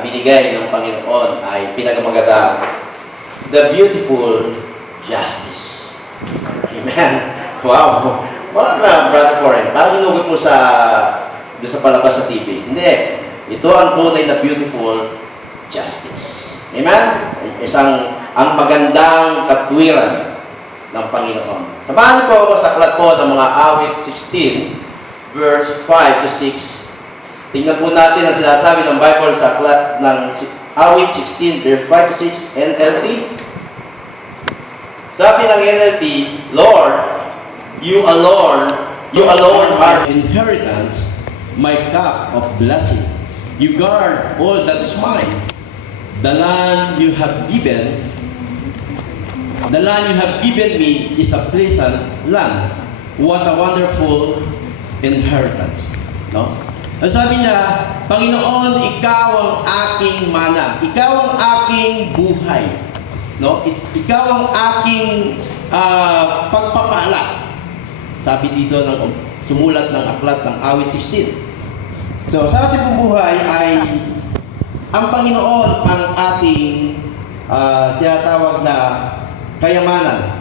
Ibinigay ng Panginoon ay pinakamaganda, the beautiful justice. Amen. Wow. Wala na, Brother Foren. Parang hinugot mo doon sa palabas sa TV. Hindi. Ito ang tunay na beautiful justice. Amen? Ang magandang katwiran ng Panginoon. Samahan ko ako sa aklat po ng mga awit 16, verse 5 to 6. Tingnan po natin ang sinasabi ng Bible sa aklat ng awit 16, verse 5 to 6, NLT. Sabi ng NLT, Lord, you alone are inheritance, my cup of blessing. You guard all that is mine. The land you have given me is a pleasant land. What a wonderful inheritance. No? Ang sabi niya, Panginoon, ikaw ang aking mana. Ikaw ang aking buhay. No? Ikaw ang aking pagpapala. Sabi dito ng sumulat ng aklat ng awit 16. So, sa ating pong buhay ay ang Panginoon ang ating tinatawag na kayamanan.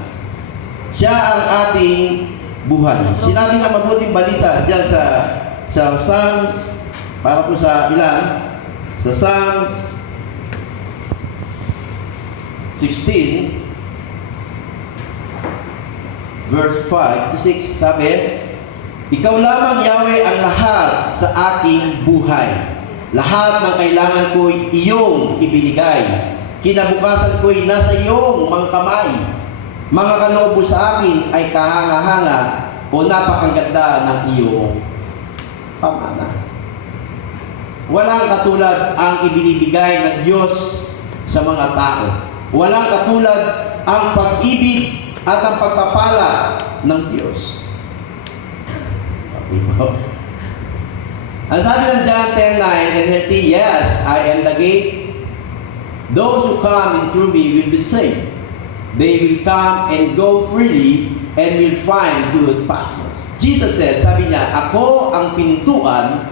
Siya ang ating buhay. Sinabi ng mabuting balita diyan sa Psalms, para po sa ilan, sa Psalms 16, verse 5 to 6, sabi, ikaw lamang, Yahweh, ang lahat sa aking buhay. Lahat ng kailangan ko'y iyong ibinigay. Kinabukasan ko'y nasa iyong mga kamay. Mga kaloob sa akin ay kahanga-hanga o napakaganda ng iyong pamana. Walang katulad ang ibinibigay ng Diyos sa mga tao. Walang katulad ang pag-ibig at ang pagpapala ng Diyos. Ang sabi ng John 10:9, NLT, yes, I am the gate. Those who come in through me will be saved. They will come and go freely and will find good pastures. Jesus said, sabi niya, ako ang pintuan,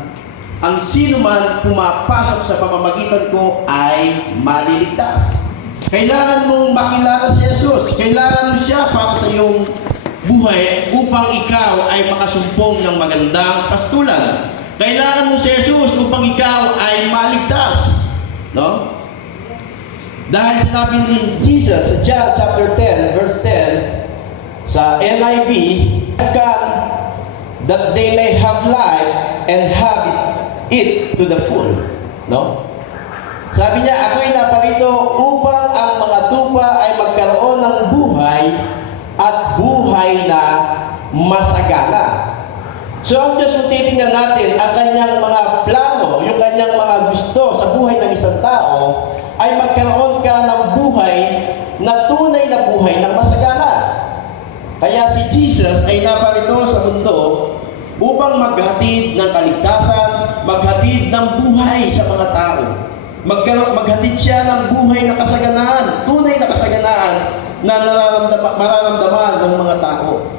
ang sino man pumapasok sa pamamagitan ko ay maliligtas. Kailangan mong makilala si Jesus. Kailangan mo siya para sa iyong buhay upang ikaw ay makasumpong ng magandang pastulan. Kailangan mo si Jesus upang ikaw ay maligtas. No? Dahil sinabi ni Jesus sa John chapter 10, verse 10, sa NIV, come that they may have life and have it to the full. No? Sabi niya, ako'y naparito upang ang mga tupa ay magkaroon ng buhay at buhay na masagana. So ang Diyos, kung titingnan natin ang kanyang mga plano, yung kanyang mga gusto sa buhay ng isang tao, ay magkaroon ka ng buhay na tunay na buhay ng masagana. Kaya si Jesus ay naparito sa mundo upang maghatid ng kaligtasan, maghatid ng buhay sa mga tao. Maghatid siya ng buhay na kasaganaan, tunay na kasaganaan na mararamdaman ng mga tao.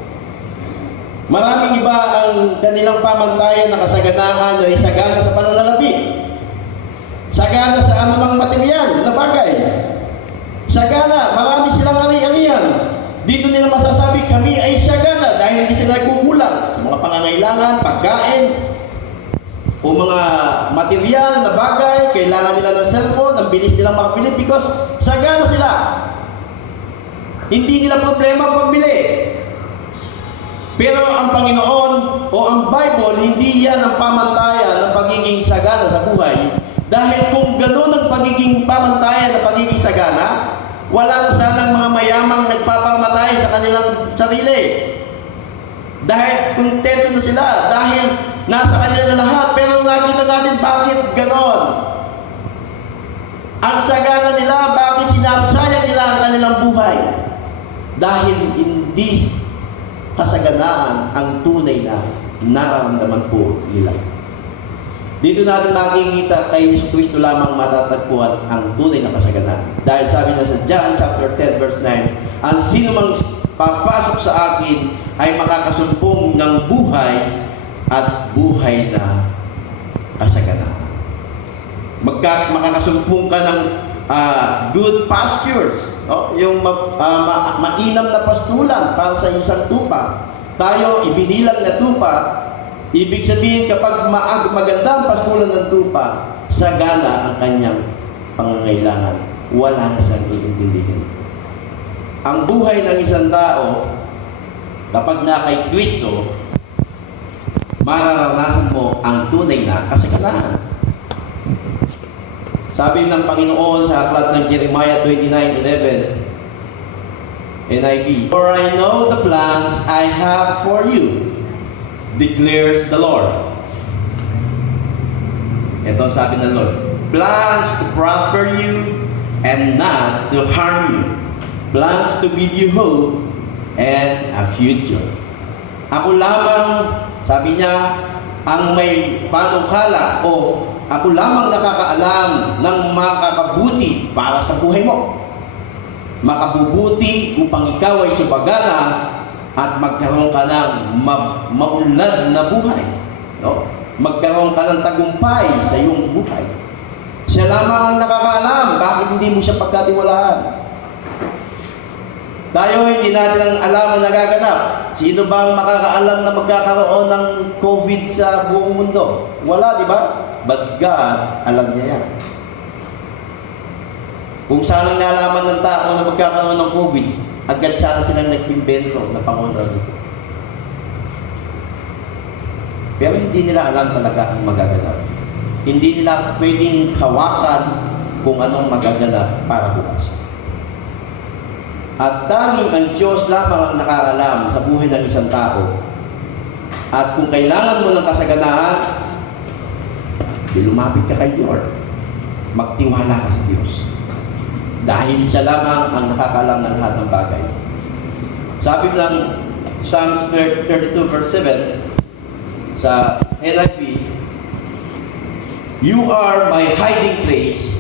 Maraming iba ang kanilang pamantayan na kasaganaan ay sagana sa pananalapi. Sagana sa anumang material na bagay. Sagana, marami silang ari-arian. Dito nila masasabi, kami ay sagana dahil hindi sila nagkukulang sa mga pangangailangan, pagkain, o mga material na bagay. Kailangan nila ng cellphone, ang bilis nilang makabili because sagana sila. Hindi nila problema pambili. Pero ang Panginoon o ang Bible, hindi yan ang pamantayan ng pagiging sagana sa buhay. Dahil kung gano'n ang pagiging pamantayan ng pagiging sagana, wala na sanang mga mayamang nagpapamatay sa kanilang sarili. Dahil kontento na sila, dahil nasa kanila na lahat. Pero nakita natin bakit gano'n. Ang sagana nila, bakit sinasayang nila ang kanilang buhay? Dahil hindi kasaganaan ang tunay na nararamdaman po nila. Dito natin makikita kay Yesu Cristo lamang matatagpuan ang tunay na kasaganaan. Dahil sabi niya sa John chapter 10 verse 9, ang sino mang papasok sa akin ay makakasumpong ng buhay at buhay na kasaganaan. makakasumpong ka ng good pastures, no? Yung mainam na pastulan para sa isang tupa. Tayo, ibinilang na tupa, ibig sabihin kapag maganda ang pastulan ng tupa, sagana ang kanyang pangangailangan. Wala na siyang iintindihin. Ang buhay ng isang tao, kapag na kay Kristo, mararanasan mo ang tunay na kasaganahan. Sabi ng Panginoon sa aklat ng Jeremiah 29:11, NIV, "For I know the plans I have for you, declares the Lord." Ito sabi ng Lord, "Plans to prosper you and not to harm you. Plans to give you hope and a future." Ako lamang, sabi niya, ang may panukala o ako lamang nakakaalam ng makakabuti para sa buhay mo. Makabubuti upang ikaw ay subagana at magkaroon ka ng maunlad na buhay. No? Magkaroon ka ng tagumpay sa iyong buhay. Siya lamang ang nakakaalam. Bakit hindi mo siya pagkatiwalaan? Tayo hindi natin ang alam ang nagaganap. Sino bang makakaalam na magkakaroon ng COVID sa buong mundo? Wala, di ba? But God, alam niya yan. Kung saan ang nalaman ng tao na magkakaroon ng COVID, agad sana silang nag-invento na pangunan nito. Pero hindi nila alam talaga ang magaganap. Hindi nila pwedeng hawakan kung anong magaganap para bukas. At tanging ang Diyos lamang ang nakaalam sa buhay ng isang tao. At kung kailangan mo ng kasaganahan, lumapit ka kay Lord. Magtiwala ka sa Diyos. Dahil siya lamang ang nakakaalam ng lahat ng bagay. Sabi ng Psalms 32 verse 7 sa NIV, "You are my hiding place.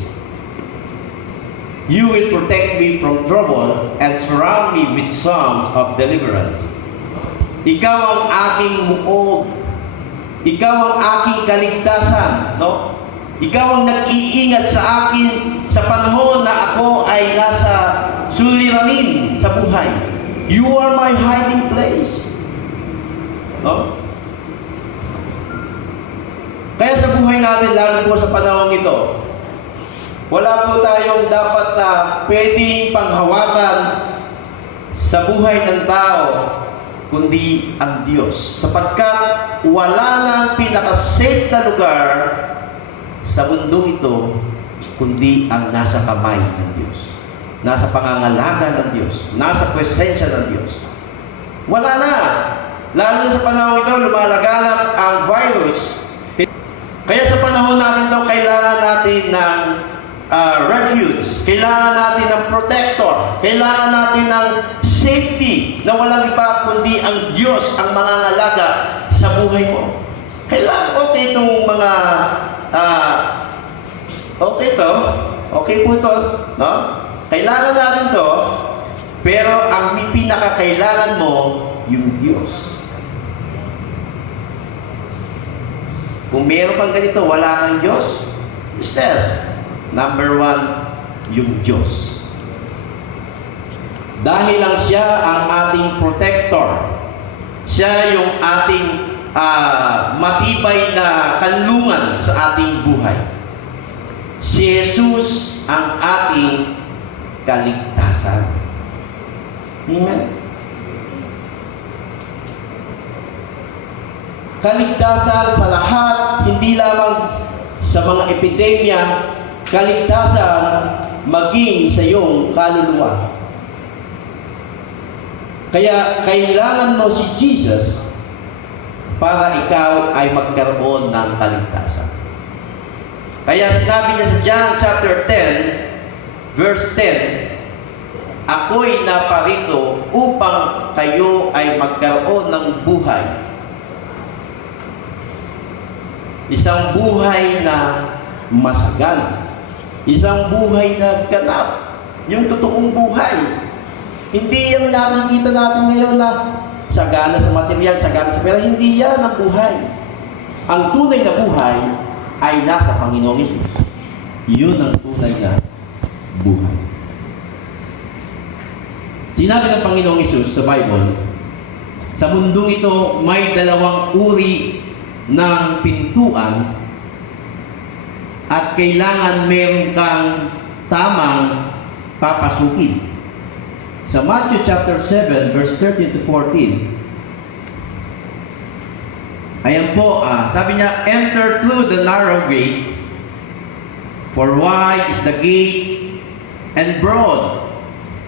You will protect me from trouble and surround me with songs of deliverance." Ikaw ang aking muog. Ikaw ang aking kaligtasan, no? Ikaw ang nag-iingat sa akin sa panahon na ako ay nasa suliranin sa buhay. You are my hiding place. No? Kaya sa buhay natin, lalo po sa panahon ito, wala po tayong dapat na pwedeng panghawakan sa buhay ng tao, kundi ang Diyos. Sapagkat wala nang pinaka-safe na lugar sa mundo ito, kundi ang nasa kamay ng Diyos. Nasa pangangalaga ng Diyos. Nasa presensya ng Diyos. Wala na. Lalo na sa panahon ito, lumalaganap ang virus. Kaya sa panahon natin ito, kailangan natin ng refuge. Kailangan natin ng protector. Kailangan natin ng safety na walang iba kundi ang Diyos ang mangangalaga sa buhay mo. Kailangan okay itong mga okay to. Okay po ito. No? Kailangan natin to. Pero ang pinakakailangan mo, yung Diyos. Kung meron pang ganito, wala kang Diyos, useless. Number one, yung Diyos. Dahil lang siya ang ating protector. Siya yung ating matibay na kanlungan sa ating buhay. Si Jesus ang ating kaligtasan. Amen. Kaligtasan sa lahat, hindi lamang sa mga epidemya, kaligtasan maging sa iyong kaluluwa. Kaya kailangan mo si Jesus para ikaw ay magkaroon ng kaligtasan. Kaya sinabi niya sa John chapter 10, verse 10, "Ako'y naparito upang kayo ay magkaroon ng buhay." Isang buhay na masagana. Isang buhay na ganap. Yung totoong buhay. Hindi yung nakikita natin ngayon na sagana sa material, sagana sa pera. Hindi yan ang buhay. Ang tunay na buhay ay nasa Panginoong Hesus. Yun ang tunay na buhay. Sinabi ng Panginoong Hesus sa Bible, sa mundong ito may dalawang uri ng pintuan at kailangan meron kang tamang papasukin. Sa Matthew chapter 7, verse 13 to 14, ayan po, sabi niya, enter through the narrow gate, for wide is the gate, and broad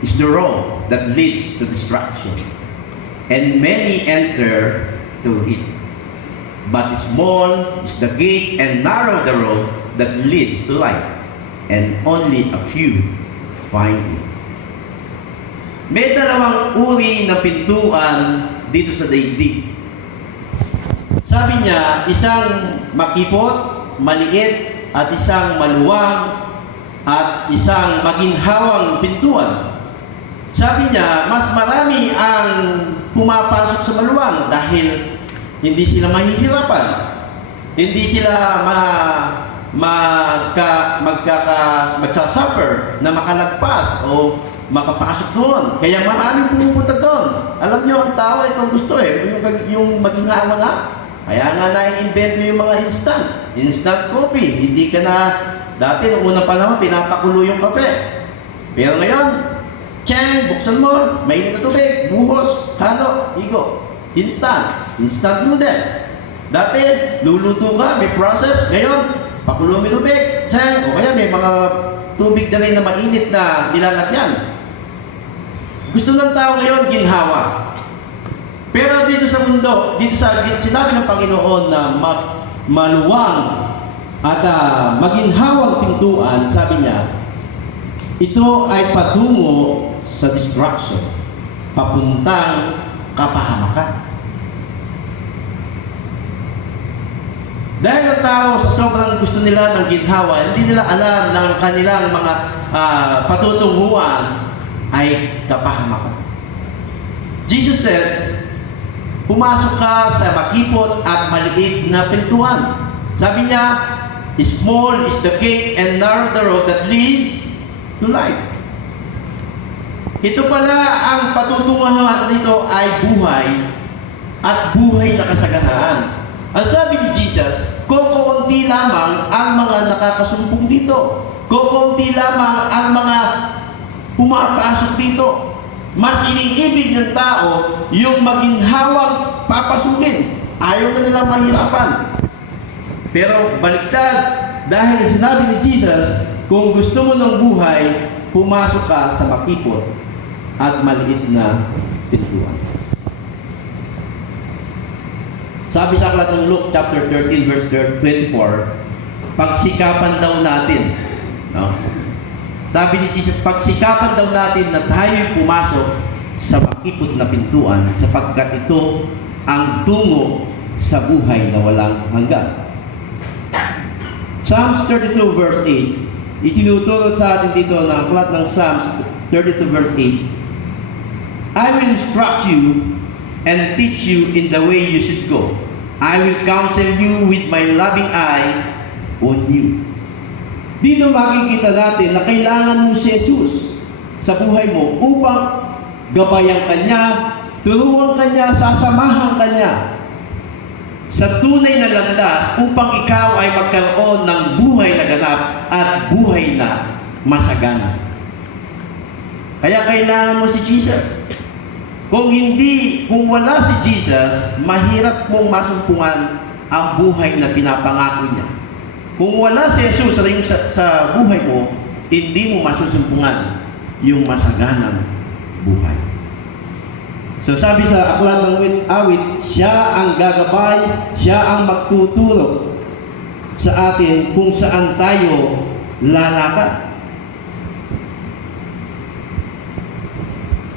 is the road that leads to destruction, and many enter through it. But small is the gate, and narrow the road that leads to life, and only a few find it. May dalawang uri ng pintuan dito sa daigdig. Sabi niya, isang makipot, maliit, at isang maluwang, at isang maginhawang pintuan. Sabi niya, mas marami ang pumapasok sa maluwang dahil hindi sila mahihirapan. Hindi sila magsasuffer na makalagpas o makapasok doon. Kaya maraming pumupunta doon. Alam niyo, ang tao itong gusto yung maginhawa nga. Kaya nga na-invento yung mga instant coffee. Hindi ka na, dati nung una pa naman, pinapakulo yung kape. Pero ngayon, buksan mo, mainit na tubig, buhos, halo, igo. Instant noodles. Dati, luluto ka, may process. Ngayon, pakulo mo tubig, o kaya may mga tubig na rin na mainit na nilalagyan. Gusto ng tao ngayon, ginhawa. Pero dito sa mundo, sinabi ng Panginoon na maluwang at maginhawang pintuan, sabi niya, ito ay patungo sa destruction, papuntang kapahamakan. Dahil ang tao sa sobrang gusto nila ng ginhawa, hindi nila alam ng kanilang mga patutunguhan ay kapahamakan. Jesus said, pumasok ka sa makipot at maliit na pintuan. Sabi niya, small is the gate and narrow the road that leads to life. Ito pala ang patutunguhan nito ay buhay at buhay na kasaganaan. Ang sabi ni Jesus, kukunti lamang ang mga nakakasumpong dito. Kukunti lamang ang mga pumapasok dito. Mas iniibig ng tao yung maginhawang papasukin. Ayaw na nilang mahirapan. Pero baliktad, dahil sinabi ni Jesus, kung gusto mo ng buhay, pumasok ka sa makipot at maliit na pintuan. Sabi sa aklat ng Luke chapter 13 verse 24, pagsikapan daw natin. No? Sabi ni Jesus, pagsikapan daw natin na tayo'y pumasok sa makipot na pintuan sapagkat ito ang tungo sa buhay na walang hanggan. Psalms 32 verse 8, itinuturo sa atin dito ng aklat ng Psalms 32 verse 8, I will instruct you and teach you in the way you should go. I will counsel you with my loving eye on you. Dito makikita natin na kailangan mo si Jesus sa buhay mo upang gabayan ka niya, turuan ka niya, sasamahan ka niya sa tunay na landas upang ikaw ay magkaroon ng buhay na ganap at buhay na masagana. Kaya kailangan mo si Jesus. Kung wala si Jesus, mahirap mong masumpungan ang buhay na pinapangako niya. Kung wala si Jesus sa buhay mo, hindi mo masusumpungan yung masaganang buhay. So sabi sa aklat ng awit, siya ang gagabay, siya ang magtuturo sa atin kung saan tayo lalakad.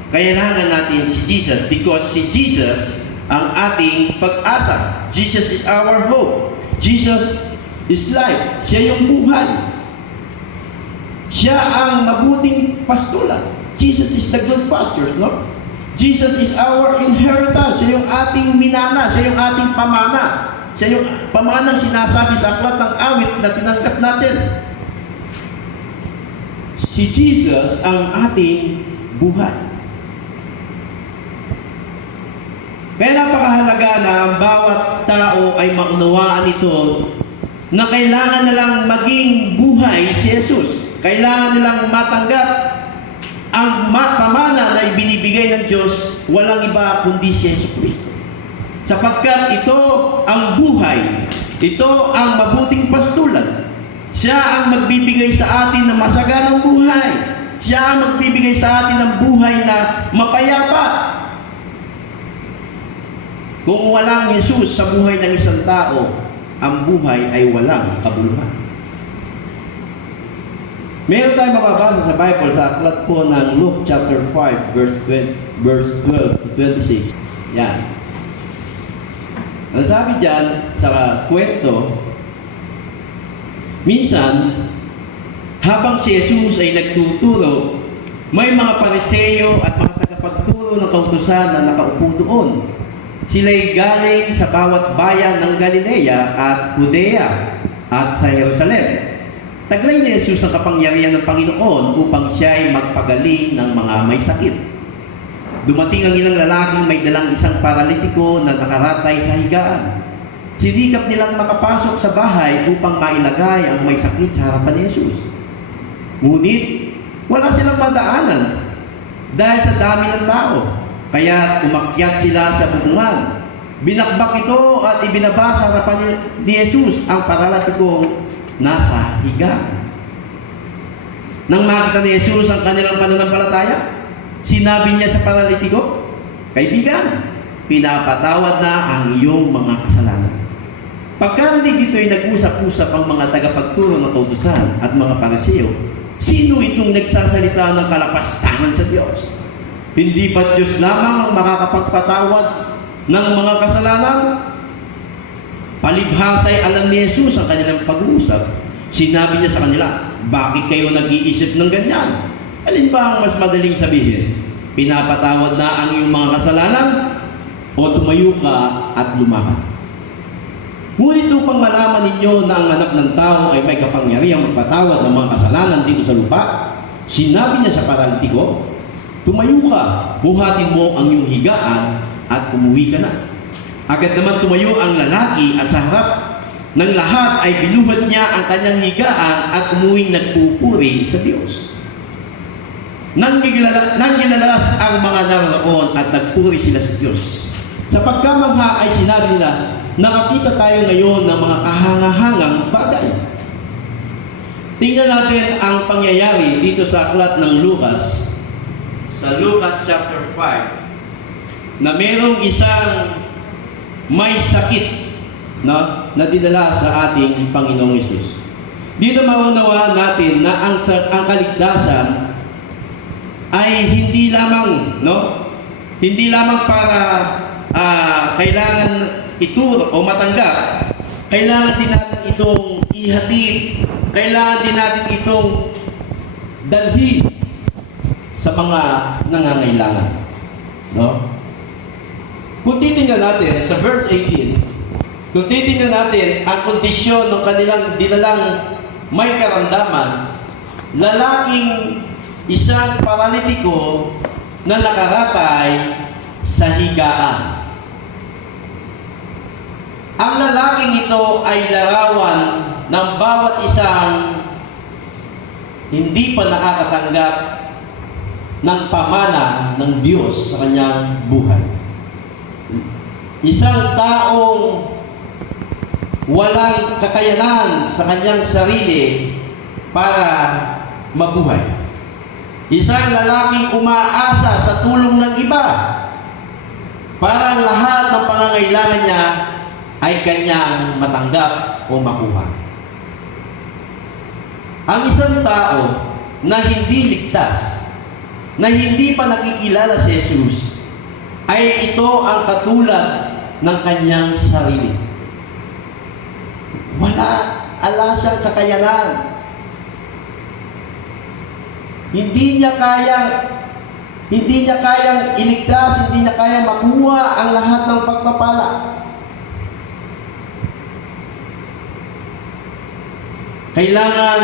Kailangan natin si Jesus because si Jesus ang ating pag-asa. Jesus is our hope. Jesus is life. Siya yung buhay. Siya ang mabuting pastulan. Jesus is the good pasture, no? Jesus is our inheritance. Siya yung ating minana. Siya yung ating pamana. Siya yung pamanang sinasabi sa aklat ng awit na tinanggap natin. si Jesus ang ating buhay. Kaya napakahalaga na ang bawat tao ay maunawaan ito na kailangan nilang maging buhay si Jesus. Kailangan nilang matanggap ang pamana na ibinibigay ng Diyos, walang iba kundi si Jesus Kristo. Sapagkat ito ang buhay, ito ang mabuting pastulan. Siya ang magbibigay sa atin ng masaganang buhay. Siya ang magbibigay sa atin ng buhay na mapayapa. Kung walang Jesus sa buhay ng isang tao, ang buhay ay walang kabuluhan. Meron tayong mababasa sa Bible sa aklat po ng Luke chapter 5 verse 12 to 26. Yan. Ang sabi dyan sa kwento, minsan, habang si Jesus ay nagtuturo, may mga Pariseo at mga tagapagturo ng kautusan na nakaupo doon. Sila'y galing sa bawat bayan ng Galilea at Judea at sa Jerusalem. Taglay ni Jesus ang kapangyarihan ng Panginoon upang siya ay magpagaling ng mga may sakit. Dumating ang ilang lalaking may dalang isang paralitiko na nakaratay sa higaan. Sinikap nilang makapasok sa bahay upang mailagay ang may sakit sa harapan ni Jesus. Ngunit, wala silang madaanan dahil sa dami ng tao. Kaya umakyat sila sa bubungan. Binakbak ito at ibinaba sa harapan ni Jesus ang paralitikong nasa higaan. Nang makita ni Jesus ang kanilang pananampalataya, sinabi niya sa paralitiko, "Kaibigan, pinapatawad na ang iyong mga kasalanan." Pagkarinig ito ay nag-usap-usap ang mga tagapagturo ng kautusan at mga Pariseo. Sino itong nagsasalita ng kalapastangan sa Diyos? Hindi ba Diyos lamang ang makakapagpatawad ng mga kasalanan? Palibhasay alam ni Jesus ang kanilang pag-uusap. Sinabi niya sa kanila, "Bakit kayo nag-iisip ng ganyan? Alin ba ang mas madaling sabihin? Pinapatawad na ang iyong mga kasalanan o tumayo ka at lumakad?" Ngunit upang malaman ninyo na ang anak ng tao ay may kapangyarihang magpatawad ng mga kasalanan dito sa lupa, sinabi niya sa paralitiko, "Tumayo ka, buhatin mo ang iyong higaan at umuwi ka na." Agad naman tumayo ang lalaki at sa harap ng lahat ay binuhat niya ang kanyang higaan at umuwing nagpupuri sa Diyos. Nang ginalas ang mga naroon at nagpuri sila sa Diyos. Sa pagkamangha ay sinabi nila, nakakita tayo ngayon ng mga kahangahangang bagay. Tingnan natin ang pangyayari dito sa aklat ng Lucas, sa Lucas chapter 5, na merong isang may sakit na dinala sa ating Panginoong Hesus. Dito maunawaan natin na ang kaligtasan ay hindi lamang para kailangan ituro o matanggap. Kailangan din natin itong ihatid. Kailangan din natin itong dalhin sa mga nangangailangan. No? Kung titingnan natin sa verse 18, kung titingnan natin ang kondisyon ng kanilang dinalang may karamdaman, lalaking isang paralitiko na nakaratay sa higaan. Ang lalaking ito ay larawan ng bawat isang hindi pa nakakatanggap ng pamana ng Diyos sa kanyang buhay. Isang taong walang kakayanan sa kanyang sarili para mabuhay. Isang lalaking umaasa sa tulong ng iba para lahat ng pangangailangan niya ay kanyang matanggap o makuha. Ang isang tao na hindi ligtas, na hindi pa nakikilala si Jesus, ay ito ang katulad ng kanyang sarili. Ala siyang kakayanan. Hindi niya kayang iligtas, hindi niya kayang makuha ang lahat ng pagpapala. Kailangan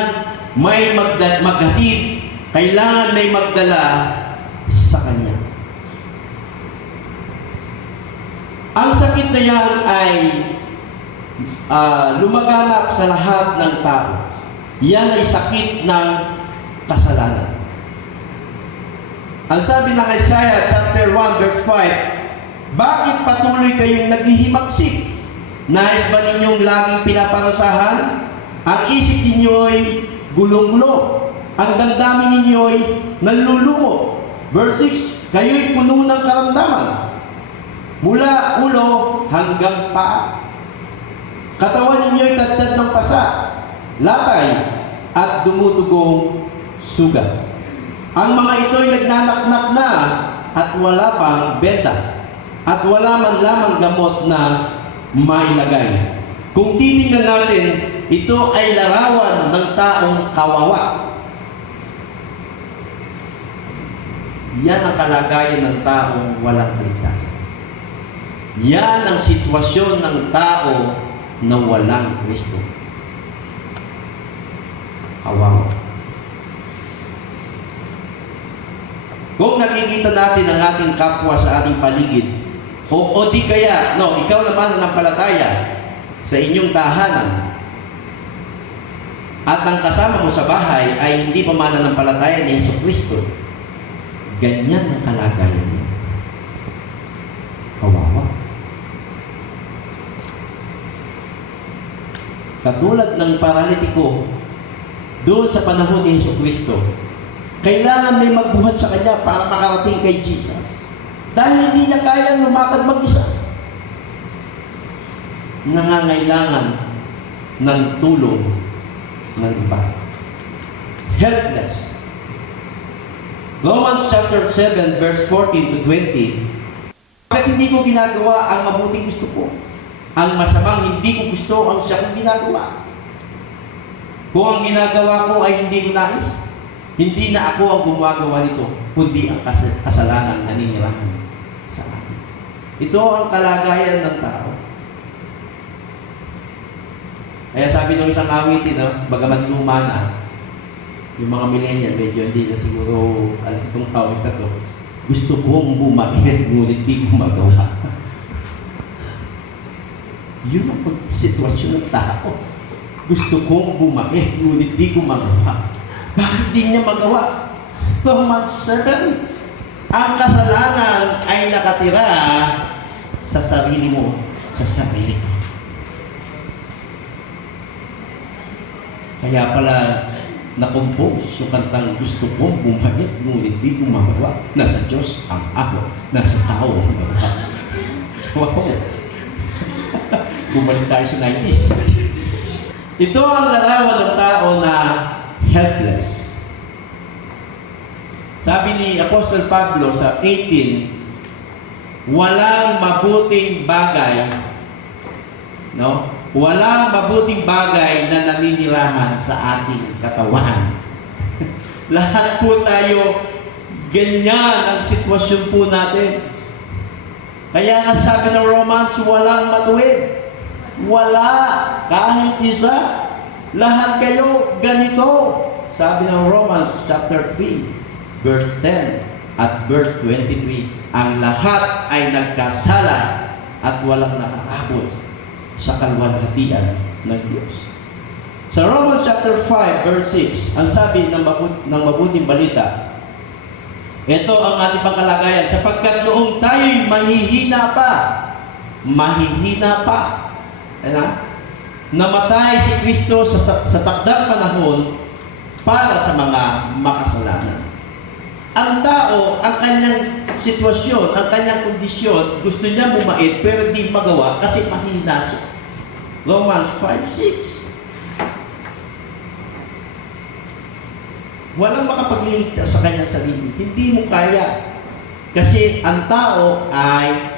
may maghatid kailangan may magdala sa Kanya. Ang sakit na yan ay lumaganap sa lahat ng tao. Yan ay sakit ng kasalanan. Ang sabi ng Isaiah chapter 1 verse 5, bakit patuloy kayong naghihimagsik? Nais ba ninyong laging pinaparusahan? Ang isip ninyo'y gulong-gulo. Ang damdamin ninyo'y nanlulumo. Verse 6, kayo'y puno ng karamdaman. Mula ulo hanggang paa. Katawan ninyo'y tadtad ng pasa, latay, at dumudugong sugat. Ang mga ito'y nagnanaknak na at wala pang benta, at wala man lamang gamot na mailagay. Kung titingnan natin, ito ay larawan ng taong kawawa. Yan ang kalagayan ng taong walang kaligtasan. Yan ang sitwasyon ng tao na walang Kristo. Kawawa. Kung nakikita natin ang ating kapwa sa ating paligid, o di kaya, ikaw naman ang palataya sa inyong tahanan, at ang kasama mo sa bahay ay hindi pa mananampalataya ni Jesucristo, ganyan ang kalagayan niya. Kawawa. Katulad ng paralitiko doon sa panahon ni Jesucristo, kailangan may magbuhat sa kanya para makarating kay Jesus. Dahil hindi niya kayang lumakad mag-isa. Nangangailangan ng tulong ng iba. Helpless. Romans chapter 7 verse 14 to 20. Bakit hindi ko ginagawa ang mabuting gusto ko? Ang masamang hindi ko gusto ang siya kong ginagawa. Kung ang ginagawa ko ay hindi ko nais, hindi na ako ang gumagawa nito, kundi ang kasalanan na ninirahan sa akin. Ito ang kalagayan ng tao. Kaya sabi ng isang awitin, bagamat luma na, yung mga millennial, medyo hindi na siguro alam itong awit na to, gusto kong bumait, ngunit di ko magawa. Yun ang sitwasyon ng tao. Gusto kong bumait, ngunit di ko magawa. Bakit di niya magawa? Romans 7, ang kasalanan ay nakatira sa sarili mo, sa sarili ko. Kaya pala na-compose yung kantang gusto kong bumait, ngunit di ko magawa. Nasa Diyos ang ako, nasa tao ang magawa. Wow! Bumalik tayo sa 90s. Ito ang larawan ng tao na helpless. Sabi ni Apostol Pablo sa 18, walang mabuting bagay, walang mabuting bagay na naninirahan sa ating katawan. Lahat po tayo, ganyan ang sitwasyon po natin. Kaya nga sabi ng Romans, walang matuwid. Wala, kahit isa. Lahat kayo ganito. Sabi ng Romans chapter 3, verse 10 at verse 23, ang lahat ay nagkasala at walang nakakabot sa kalwalhatian ng Diyos. Sa Romans chapter 5, verse 6, ang sabi ng mabuting balita, ito ang ating pangkalagayan, sapagkat noong tayo'y mahihina pa, namatay si Kristo sa takdang panahon para sa mga makasalanan. Ang tao, ang kanyang sitwasyon, ang kanyang kondisyon, gusto niya bumait pero hindi magawa kasi mahina siya. Romans 5:6. Walang makapagliligtas sa kanyang sarili. Hindi mo kaya. Kasi ang tao ay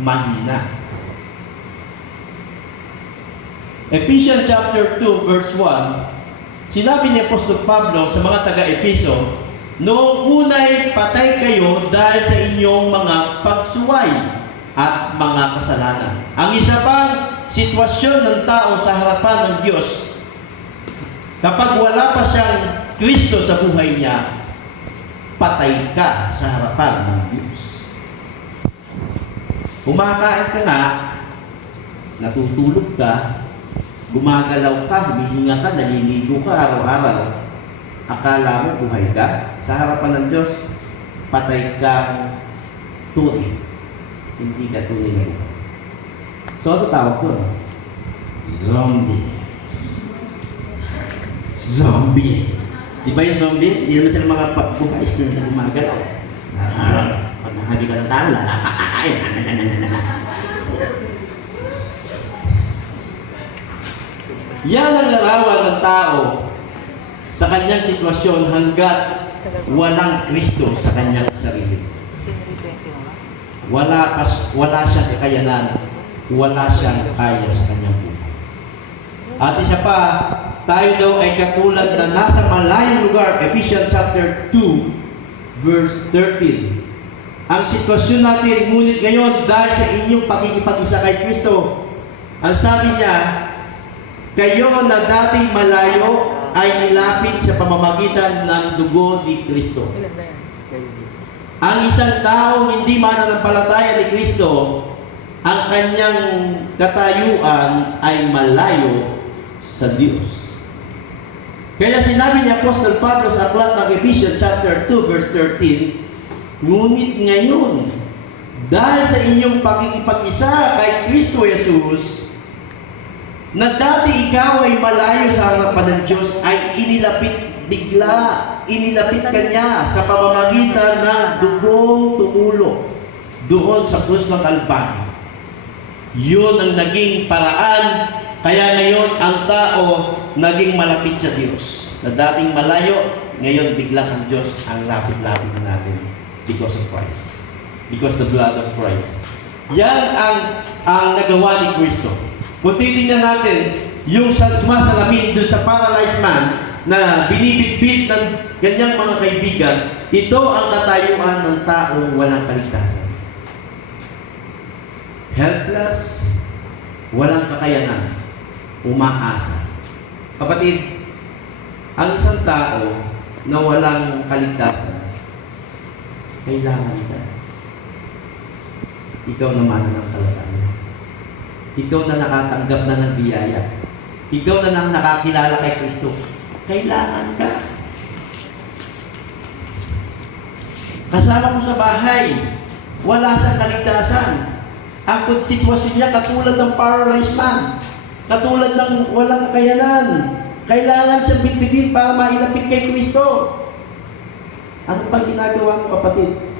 mahina. Ephesians chapter 2 verse 1, sinabi ni Apostol Pablo sa mga taga-Efeso, noong unay patay kayo dahil sa inyong mga pagsuway at mga kasalanan. Ang isa pang sitwasyon ng tao sa harapan ng Diyos, kapag wala pa siyang Kristo sa buhay niya, patay ka sa harapan ng Diyos. Kumakain ka nga, natutulog ka, gumagalaw ka, humihinga ka, naliligo ka araw-araw. Akala mo buhay ka, sa harapan ng Diyos, patay kang tunay. Hindi ka tunay na buhay. So, ano tawag ko? Zombie. Zombie. Di ba yung zombie? Hindi naman sila mga buhay. Gumagalaw. Pag nakakita ng tao, lalakakain. Yan ang larawan ng tao sa kanyang sitwasyon hanggat walang Kristo sa kanyang sarili. Wala siyang kakayanan, wala siyang kaya sa kanyang buhay. At isa pa, tayo daw ay katulad na nasa malayong lugar, Ephesians chapter 2, verse 13. Ang sitwasyon natin, ngunit ngayon, dahil sa inyong pakikipag-isa kay Kristo, ang sabi niya, kayo na dating malayo ay nilapit sa pamamagitan ng dugo ni Kristo. Ang isang tao hindi mananampalataya ni Kristo, ang kanyang katayuan ay malayo sa Diyos. Kaya sinabi ni Apostol Pablo sa aklat ng Ephesians chapter 2 verse 13, ngunit ngayon, dahil sa inyong pakikipag-isa kay Kristo Jesus, na dati ikaw ay malayo sa harapan ng Diyos, ay inilapit bigla, inilapit ka niya sa pamamagitan ng dugong tumulo doon sa krus ng Kalbaryo. Yun ang naging paraan, kaya ngayon ang tao naging malapit sa Diyos. Na dating malayo, ngayon biglang ang Diyos ang lapit-lapit na natin because of Christ. Because the blood of Christ. Yan ang nagawa ni Kristo. Kung titingnan natin, yung sumasalamin doon sa paralyzed man na binibitbit ng kanyang mga kaibigan, ito ang katayuan ng taong walang kaligtasan. Helpless, walang kakayanan, umaasa. Kapatid, ang isang tao na walang kaligtasan, kailangan ka. Ikaw naman ang kalatanya. Ikaw na nakatanggap na ng biyaya. Ikaw na nakakilala kay Kristo. Kailangan ka. Kasama mo sa bahay, wala siyang kaligtasan. Ang sitwasyon niya katulad ng paralyzed man. Katulad ng walang kakayanan. Kailangan siyang bitbitin para mailapit kay Kristo. Ano pang ginagawa mo, kapatid?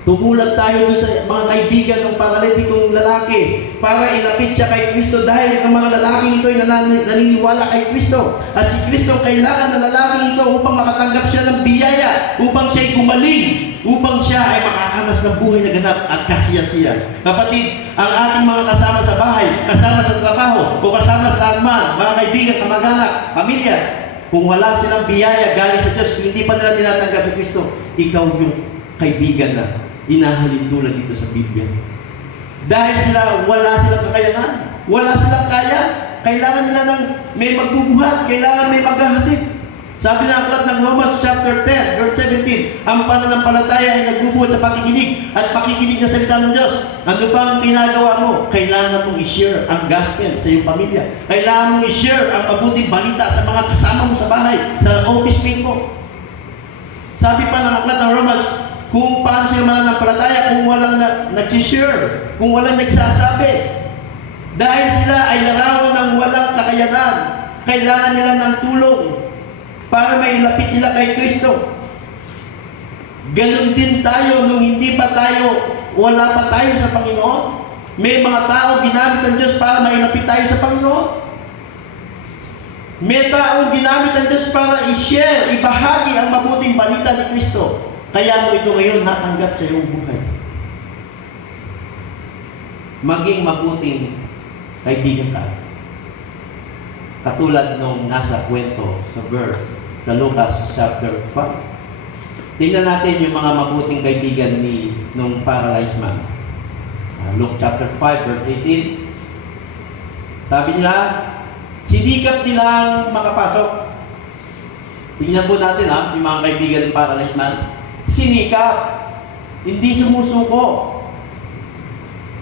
Tumulat tayo doon sa mga kaibigan ng paralitikong lalaki para ilapit siya kay Kristo dahil ang mga lalaking ito ay naniniwala kay Kristo. At si Kristo kailangan ng lalaking ito upang makatanggap siya ng biyaya, upang siya'y gumaling, upang siya ay makakanas ng buhay na ganap at kasiya-siya. Kapatid, ang ating mga kasama sa bahay, kasama sa trabaho, o kasama sa anman, mga kaibigan, kamag-anak, pamilya, kung wala silang biyaya galing sa Diyos, kung hindi pa nila tinatanggap si Kristo, ikaw yung kaibigan na inahalin tulad dito sa Biblia. Dahil wala silang kakayanan, wala silang kaya, kailangan nila ng may magbubuhat, kailangan may maghahatid. Sabi ng aklat ng Romans chapter 10, verse 17, ang pananampalataya ay nagbubuhat sa pakikinig at pakikinig na salita ng Diyos. Ano ba ang ginagawa mo? Kailangan mong i-share ang gospel sa iyong pamilya. Kailangan mong i-share ang mabuting balita sa mga kasama mo sa bahay, sa office mate mo. Sabi pa ng aklat ng Romans, kung paano sila mananampalataya kung walang nag-share, kung walang nagsasabi. Dahil sila ay larawan ng walang kakayanan, kailangan nila ng tulong para mailapit sila kay Kristo. Ganon din tayo nung hindi pa tayo, wala pa tayo sa Panginoon. May mga tao ginamit ng Diyos para mailapit tayo sa Panginoon. May taong ginamit ng Diyos para i-share, ibahagi ang mabuting balita ni Kristo. Kaya mo ito ngayon natanggap sa iyong buhay. Maging mabuting kaibigan ka. Katulad nung nasa kwento sa verse sa Lucas chapter 5. Tingnan natin yung mga mabuting kaibigan nung paralyzed man. Luke chapter 5 verse 18. Sabi nila, sinikap nilang makapasok. Tingnan po natin yung mga kaibigan ng paralyzed man. sinikap, hindi sumusuko.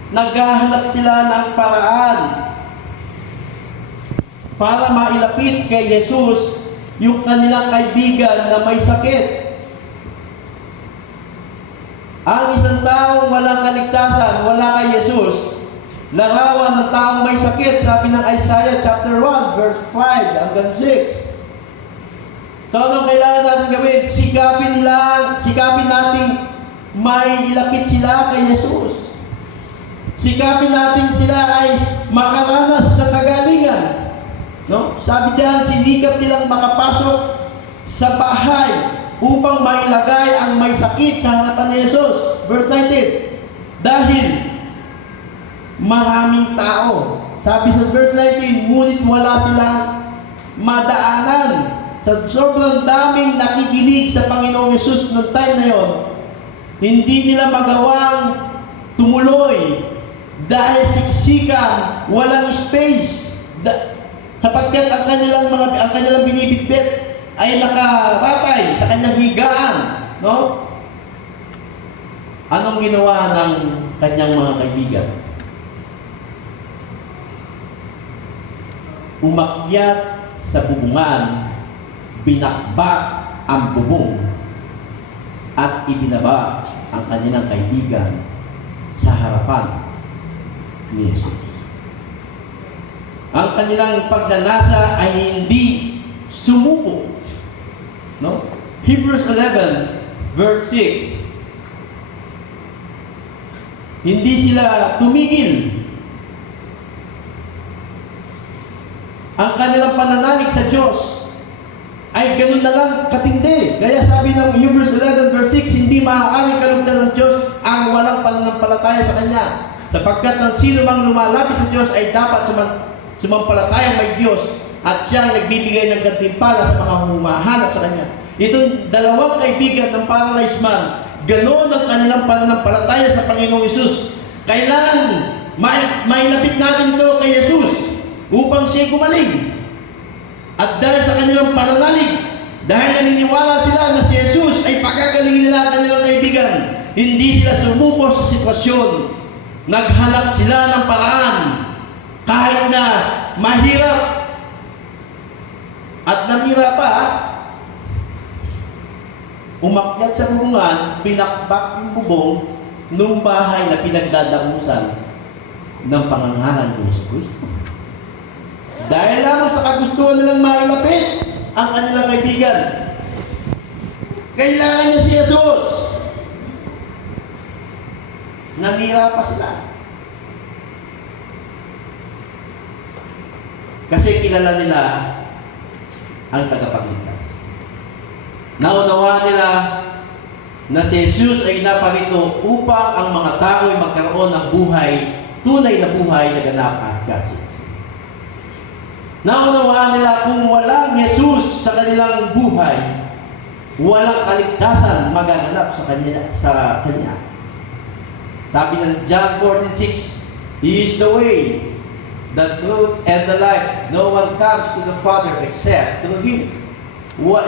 Naghahanap sila ng paraan para mailapit kay Jesus yung kanilang kaibigan na may sakit. Ang isang taong walang kaligtasan, wala kay Jesus, larawan ng taong may sakit, sabi ng Isaiah chapter 1, verse 5 hanggang 6. So anong kailangan natin gawin? Sikapin natin may ilapit sila kay Jesus. Sikapin natin sila ay makaranas ng kagalingan. No? Sabi diyan, sinikap nilang makapasok sa bahay upang mailagay ang may sakit sa harapan ni Jesus. Verse 19, dahil maraming tao. Sabi sa verse 19, ngunit wala silang madaanan. Sa sobrang daming nakikinig sa Panginoong Jesus noong time na yon, hindi nila magawang tumuloy dahil siksikan, walang space. Sapagkat ang kanilang binibitbit ay nakaratay sa kanyang higaan, no? Anong ginawa ng kanyang mga kaibigan? Umakyat sa bubungan, binakbak ang bubong at ibinaba ang kanilang kaibigan sa harapan ni Jesus. Ang kanilang pagnanasa ay hindi sumuko. No? Hebrews 11 verse 6. Hindi sila tumigil. Ang kanilang pananalig sa Diyos ay ganun na lang katindi. Kaya sabi ng Hebrews 11 verse 6, hindi maaaring kalugdan ng Diyos ang walang pananampalataya sa Kanya. Sapagkat ang sino mang lumalapit sa Diyos ay dapat sumampalatayang may Diyos at siya ang nagbibigay ng gantimpala sa mga humahanap sa Kanya. Itong dalawang kaibigan ng paralyzed man, ganoon ang kanilang pananampalataya sa Panginoong Hesus. Kailangan mailapit natin ito kay Jesus upang siya gumaling. At dahil sa kanilang pananalig, dahil naniniwala sila na si Jesus ay pagagalingin nila ang kanilang kaibigan, hindi sila sumuko sa sitwasyon. Naghanap sila ng paraan kahit na mahirap at nanira pa, umakyat sa bubungan, pinakbak yung bubong nung bahay na pinagdadamusan ng pangangalan ni Jesus Cristo. Dahil lamang sa kagustuhan nilang mailapit ang kanilang kaibigan, kailangan niya si Jesus. Nanira pa sila. Kasi kilala nila ang tagapagligtas. Naunawa nila na si Jesus ay naparito upang ang mga tao ay magkaroon ng buhay, tunay na buhay na ganap at kasi. Naunawaan nila kung walang Jesus sa kanilang buhay, walang kaligtasan magaganap sa Kanya. Sabi ng John 14:6, He is the way, the truth, and the life. No one comes to the Father except through Him.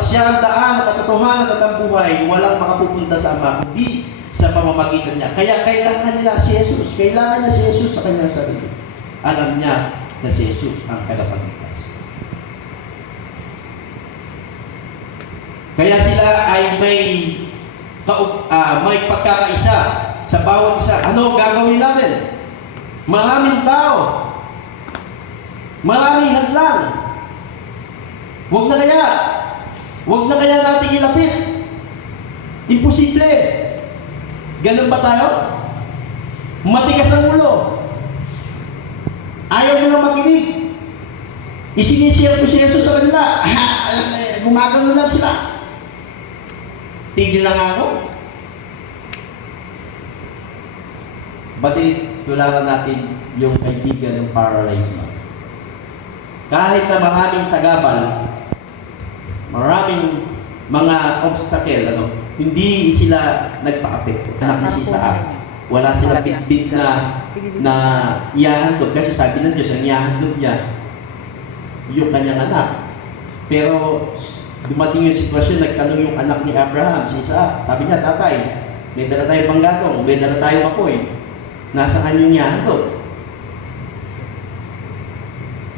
Siya ang daan, katotohanan at ang buhay, walang makapupunta sa Ama, kundi sa pamamagitan niya. Kaya kailangan nila si Jesus. Kailangan niya si Jesus sa kanyang sarili. Alam niya na si Jesus ang tagapagligtas. Kaya sila ay may pagkakaisa sa bawat isa. Ano gagawin natin? Maraming tao, maraming hadlang. Huwag na kaya natin ilapit. Imposible. Ganun ba tayo? Matigas ang ulo. Ayaw nila makinig. Isinisira ko si Jesus sa kanila. Gumagano lang sila. Tigil lang ako. Ba't tularan natin yung kaibigan ng paralyzed man? Kahit na maraming sagabal, maraming mga obstacle, hindi sila nagpa-apekto. Nakisisaan. Wala silang bitbit na iyahandog. Kasi sabi ng Diyos, ang iyahandog niya yung kanyang anak. Pero dumating yung sitwasyon, nagtanong yung anak ni Abraham, si Isaac. Sabi niya, tatay, may dala tayong panggatong, may dala tayong apoy. Nasaan yung niya ito?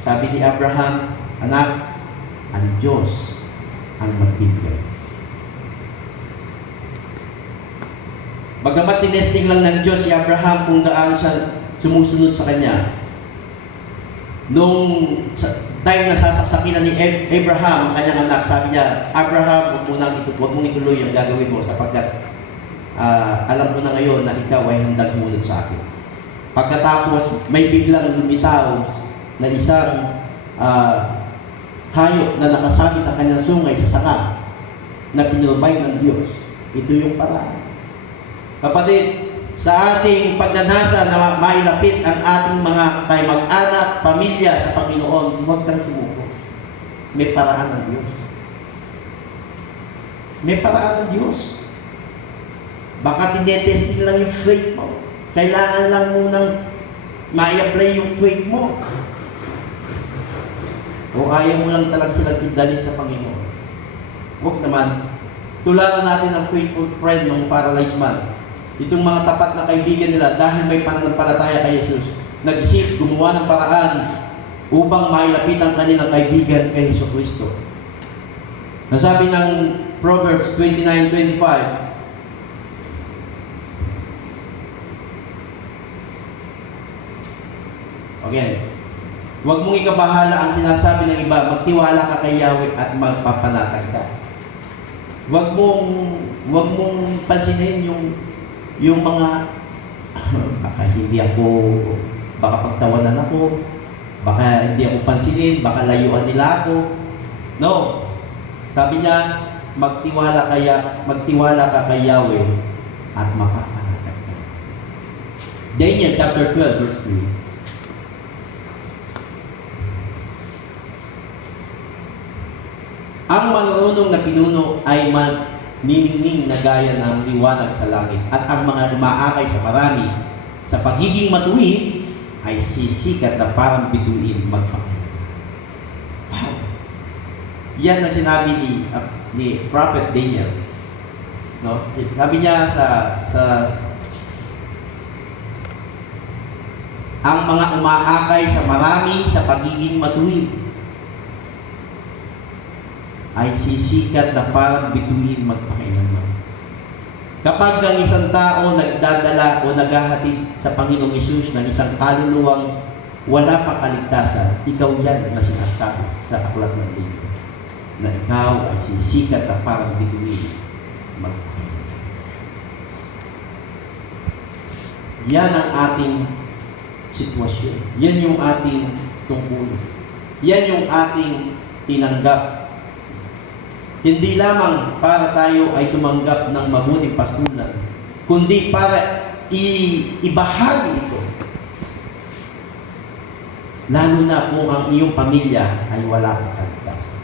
Sabi ni Abraham, anak, ang Diyos ang magbibigay. Bagamat tinesting lang ng Diyos si Abraham kung gaano siya sumusunod sa Kanya. Nung time na sasaksakin ni Abraham ang kanyang anak, sabi niya, Abraham, huwag mong ituloy ang gagawin mo sapagkat alam ko na ngayon na ikaw ay handang sumunod sa akin. Pagkatapos, may biglang lumitaw na isang hayop na nakasabit ang kanyang sungay sa sanga na pinulbay ng Diyos. Ito yung paraan. Kapatid, sa ating pagnanasa na mailapit ang ating mga mag-anak, pamilya sa Panginoon, huwag kang sumuko. May paraan ng Diyos. May paraan ng Diyos. Baka tinetesting lang yung faith mo. Kailangan lang munang ma-apply yung faith mo. O ayaw mo lang talaga silang idalhin sa Panginoon. Huwag naman. Tularan natin ang faithful friend ng paralyzed man. Itong mga tapat na kaibigan nila, dahil may pananampalataya kay Jesus, nag-isip, gumawa ng paraan upang mailapit ang kanilang kaibigan kay Jesus Kristo. Nasabi ng Proverbs 29:25, again, huwag mong ikabahala ang sinasabi ng iba, magtiwala ka kay Yahweh at magpapanatag ka. Huwag mong pansinin yung mga baka hindi ako, baka pagtawanan ako, baka hindi ako pansinin, baka layuan nila ako. No. Sabi niya, magtiwala ka kay Yahweh at mapapanatag ka. Daniel chapter 12 verse 3. Ang marunong na pinuno ay niningning na gaya ng liwanag sa langit, at ang mga umaakay sa marami sa pagiging matuwid ay sisikat na parang bituin magpakita. Wow! Yan ang sinabi ni Prophet Daniel. No? Sabi niya ang mga umaakay sa marami sa pagiging matuwid ay sisikat na parang bituin magpakailanman. Kapag ang isang tao nagdadala o naghahatid sa Panginoong Hesus ng isang kaluluwang wala pang kaligtasan, ikaw yan na sinasabi sa aklat ng libro, na ikaw ay sisikat na parang bituin magpakailanman. Yan ang ating sitwasyon. Yan yung ating tungkulin. Yan yung ating tinanggap. Hindi lamang para tayo ay tumanggap ng mabuting pastulan, kundi para ibahagi ito. Lalo na kung ang iyong pamilya ay wala kang kaligtasan.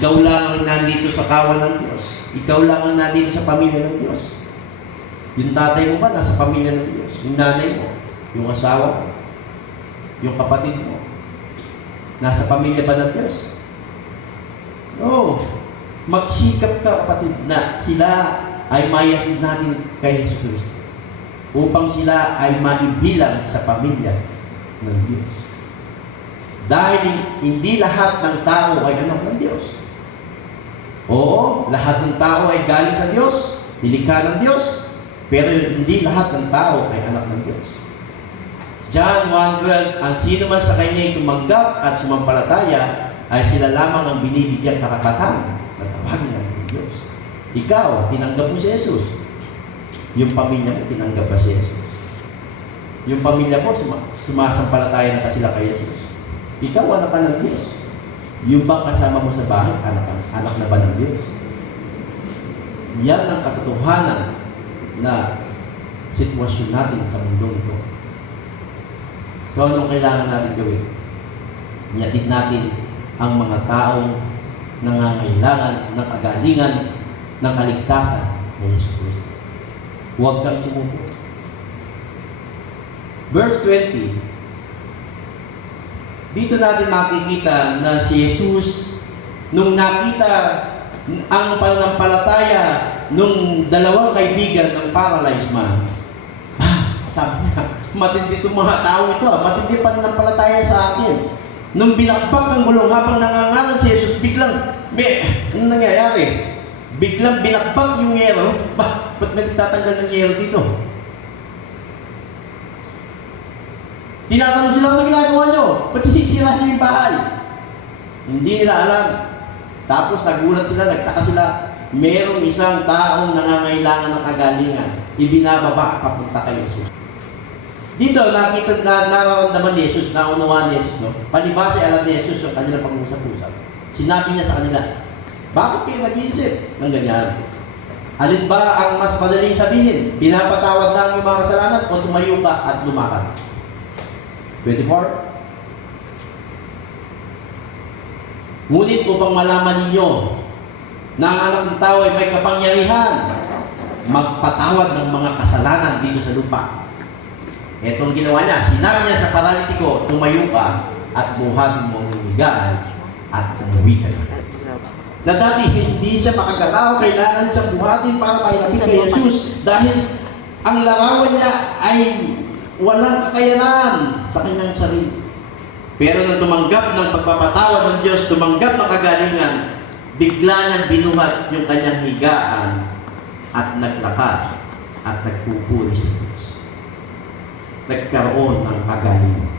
Ikaw lang ang nandito sa kawan ng Diyos. Ikaw lang ang nandito sa pamilya ng Diyos. Yung tatay mo ba nasa pamilya ng Diyos? Yung nanay mo? Yung asawa mo? Yung kapatid mo? Nasa pamilya ba ng Diyos? No. Magsikap ka, kapatid, na sila ay mayatid natin kay Jesus Kristo upang sila ay maibilang sa pamilya ng Diyos. Dahil hindi lahat ng tao ay anak ng Diyos. Oo, lahat ng tao ay galing sa Diyos, nilikha ng Diyos, pero hindi lahat ng tao ay anak ng Diyos. John 1:12, ang sino man sa kanya ay tumanggap at sumampalataya ay sila lamang ang binibigyan karapatan na tawagin ng Diyos. Ikaw, tinanggap mo si Jesus. Yung pamilya mo, tinanggap ba si Jesus? Yung pamilya mo, sumasampalataya na sila kay Jesus. Ikaw, anak ka ng Diyos. Yung bang kasama mo sa bahay, anak na ba ng Diyos? Yan ang katotohanan na sitwasyon natin sa mundong ito. So, anong kailangan natin gawin? Ihatid natin ang mga taong nangangailangan ng kagalingan ng kaligtasan ng Yesus Kristo. Huwag kang sumuko. Verse 20, dito natin makikita na si Jesus, nung nakita ang pananampalataya nung dalawang kaibigan ng paralyzed man, sabi niya, matindi itong mga tao ito, matindi pananampalataya sa akin. Nung binakbak ang gulong habang nangangalan si Jesus, biglang, ano nangyayari? Biglang binakbak yung yero. Ba't may nagtatanggal ng yero dito? Tinatanong sila, ano ginagawa nyo? Ba't sinisira nyo yung bahay? Hindi nila alam. Tapos nagulat sila, nagtaka sila. Merong isang taong nangangailangan ng kagalingan. Ibinababa papunta kay Jesus. Dito, nakita na nararamdaman ni Jesus, naunawaan ni Jesus, no? Palibasa alam ni Jesus yung kanilang pag-usap-usap. Sinabi niya sa kanila, bakit kayo nag-iisip ng ganyan? Alin ba ang mas madaling sabihin? Pinapatawad lang yung mga kasalanan o tumayo ka at lumakad? 24. Ngunit upang malaman ninyo na ang anak ng tao ay may kapangyarihan magpatawad ng mga kasalanan dito sa lupa. Itong ginawa niya, sinabi niya sa paralitiko, tumayo ka at buhatin mo ang higaan at umuwi ka na. Na dati hindi siya makagalaw, kailangan siyang buhatin para mailapit kay Jesus dahil ang larawan niya ay walang kakayanan sa kanyang sarili. Pero nung tumanggap ng pagpapatawad ng Diyos, tumanggap ng kagalingan, bigla niyang binuhat yung kanyang higaan at naglakad at nagpupuri sa Diyos. Nagkaroon ng kagalingan.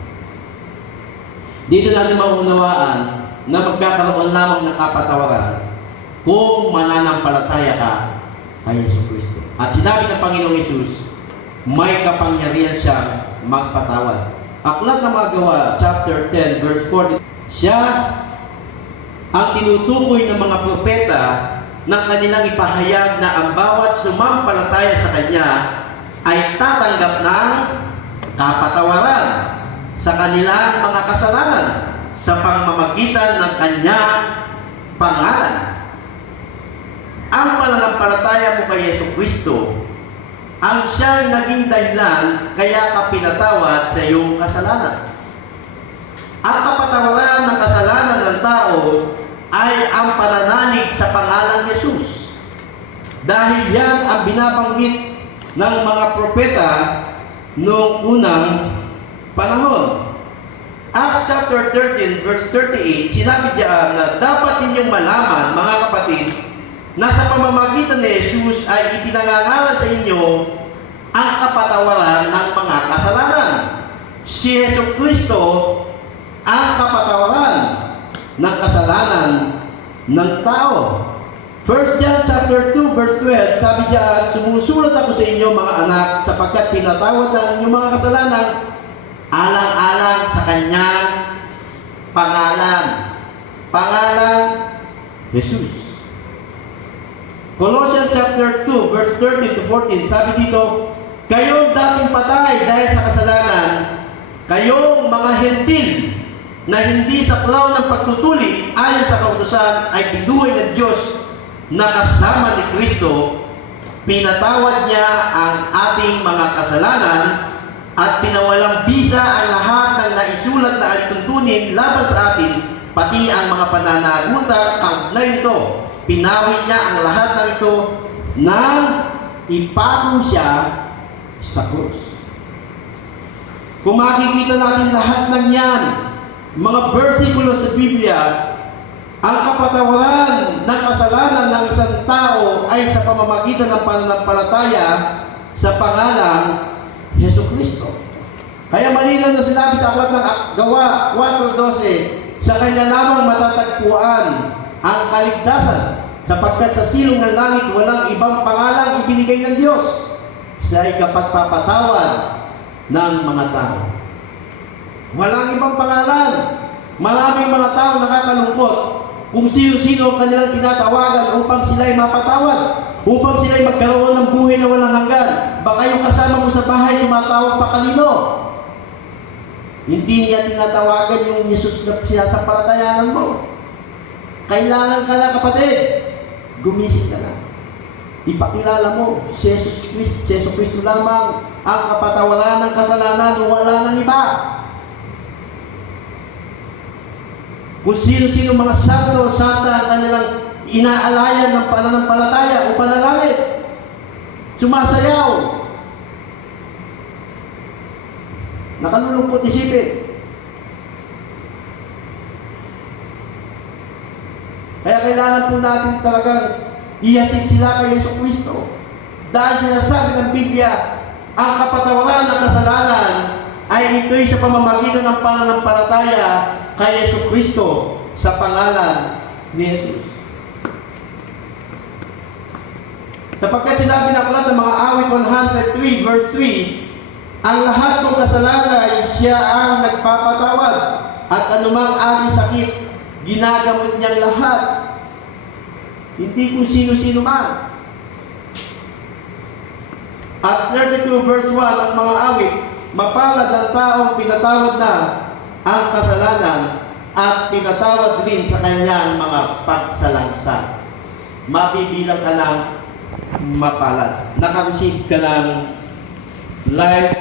Dito natin maunawaan na magkakaroon lamang ng kapatawaran kung mananampalataya ka kay Yesu Kristo. At sinabi ng Panginoong Yesus, may kapangyarihan siyang magpatawad. Aklat ng mga Gawa, chapter 10, verse 40. Siya ang tinutukoy ng mga propeta na kanilang ipahayag na ang bawat sumampalataya sa Kanya ay tatanggap ng kapatawaran sa kanilang mga kasalanan sa pamamagitan ng Kanyang pangalan. Ang pananampalataya mo kay Yesu Kristo ang siyang naging dahilan kaya ka pinatawad sa iyong kasalanan. Ang kapatawaran ng kasalanan ng tao ay ang pananalig sa pangalan ni Jesus. Dahil yan ang binabanggit ng mga propeta noong unang panahon. Acts chapter 13, verse 38, sinabi diyan na dapat ninyong malaman, mga kapatid, na sa pamamagitan ni Jesus ay ipinangangaral sa inyo ang kapatawaran ng mga kasalanan. Si Yesu Kristo ang kapatawaran ng kasalanan ng tao. 1 John chapter 2 verse 12, sabi diyan, sumusulat ako sa inyo mga anak sapagkat pinatawad ang inyong mga kasalanan alang-alang sa kanyang pangalan. Pangalan Jesus. Colossians chapter 2 verse 13 to 14, sabi dito, kayong dating patay dahil sa kasalanan, kayong mga hentil na hindi saklaw ng pagtutuli ayon sa kautusan ay binuhay ng Diyos na kasama ni Kristo, pinatawad niya ang ating mga kasalanan at pinawalang bisa ang lahat ng naisulat na alituntunin laban sa atin, pati ang mga pananagutan kaugnay nito. Pinawi niya ang lahat ng ito nang ipako siya sa krus. Kung makikita natin lahat ng yan, mga versikulo sa Biblia, ang kapatawaran ng kasalanan ng isang tao ay sa pamamagitan ng pananampalataya sa pangalang Yesu Kristo. Kaya malinaw na sinabi sa aklat ng Gawa 4:12, sa Kanya lamang matatagpuan ang kaligtasan, sapagkat sa silong ng langit walang ibang pangalang ibinigay ng Diyos sa ikapagpapatawad ng mga tao. Walang ibang pangalan. Maraming mga tao nakakalungkot kung sino-sino ang kanilang tinatawagan upang sila'y mapatawad, upang sila'y magkaroon ng buhay na walang hanggan. Baka yung kasama mo sa bahay tumatawag pa kanino. Hindi niya tinatawagan yung Jesus na sinasampalatayanan mo. Kailangan ka na, kapatid, gumising ka na. Ipakilala mo, si Yesu Kristo lamang ang kapatawaran ng kasalanan, wala nang iba. Kung sino-sino mga santo, santa ang kanilang inaalayan ng pananampalataya o panalangin. Sumasayaw. Nakalulungkot isipin. Kaya kailangan po natin talagang ihatid sila kay Yesu Kristo. Dahil sinasabi ng Biblia, ang kapatawaran ng kasalanan ay ito'y sa pamamagitan ng pananampalataya kay Yesu Kristo sa pangalan ni Jesus. Sapagkat sinabi ng aklat ng mga awit 103 verse 3, ang lahat ng kasalanan ay siya ang nagpapatawad at anumang ating sakit, ginagamot niyang lahat. Hindi kung sino-sino man. At 32 verse 1 ang mga awit, mapalad ang taong pinatawad na ang kasalanan at pinatawad din sa kanyang mga pagsalangsa. Mabibilang ka ng mapalad. Nakareceive ka ng life,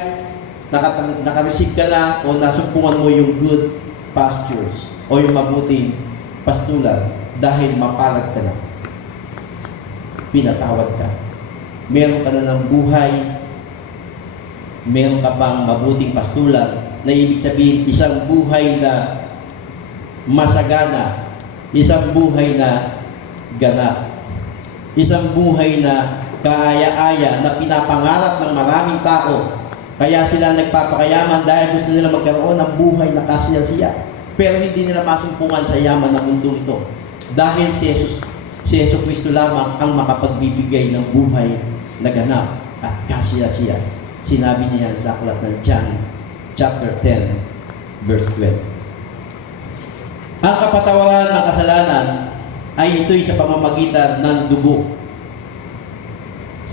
nakareceive ka na o nasumpungan mo yung good pastures o yung mabuting pastulan dahil mapalad ka na. Pinatawad ka. Meron ka na ng buhay, meron ka pang mabuting pastulan na ibig sabihin isang buhay na masagana, isang buhay na ganap, isang buhay na kaaya-aya na pinapangarap ng maraming tao. Kaya sila nagpapakayaman dahil gusto nila magkaroon ng buhay na kasiyasiya. Pero hindi nila masumpungan sa yaman ng mundo ito. Dahil si Yesu Kristo lamang ang makapagbibigay ng buhay na ganap at kasiyasiya. Sinabi niya sa aklat ng John chapter 10 verse 12. Ang kapatawaran ng kasalanan ay ito'y sa pamamagitan ng dugo.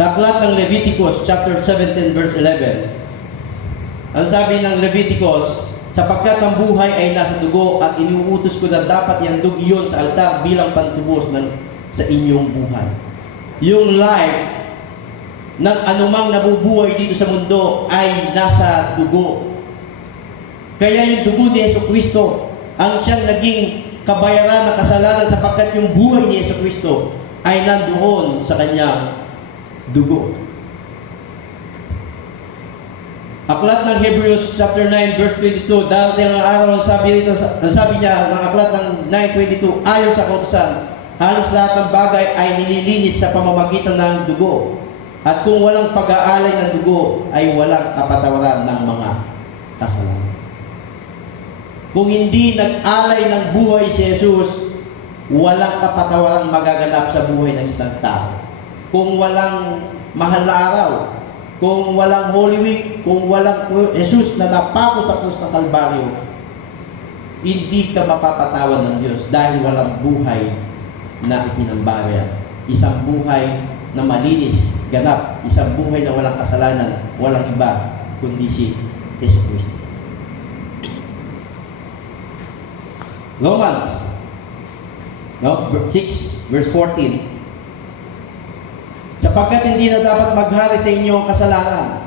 Sa aklat ng Leviticus chapter 17 verse 11, ang sabi ng Leviticus, sapagkat ang buhay ay nasa dugo at iniuutos ko na dapat ihandog iyon sa altar bilang pantubos sa inyong buhay. Yung life ng anumang nabubuhay dito sa mundo ay nasa dugo. Kaya yung dugo ni Yesu Kristo ang siyang naging kabayaran ng kasalanan sapagkat yung buhay ni Yesu Kristo ay nandoon sa kanyang dugo. Aklat ng Hebrews chapter 9 verse 22, darating ang araw, sabi niya ng aklat ng 9:22, ayon sa kautusan, halos lahat ng bagay ay nililinis sa pamamagitan ng dugo. At kung walang pag-aalay ng dugo, ay walang kapatawaran ng mga kasalanan. Kung hindi nag-alay ng buhay si Jesus, walang kapatawaran magaganap sa buhay ng isang tao. Kung walang mahal na araw, kung walang Holy Week, kung walang Jesus na napako sa krus ng Kalbaryo, hindi ka mapapatawad ng Diyos dahil walang buhay na itinambayan. Isang buhay na malinis, ganap, isang buhay na walang kasalanan, walang iba, kundi si Jesus Kristo. Romans 6 verse 14, sapagkat hindi na dapat maghari sa inyo ang kasalanan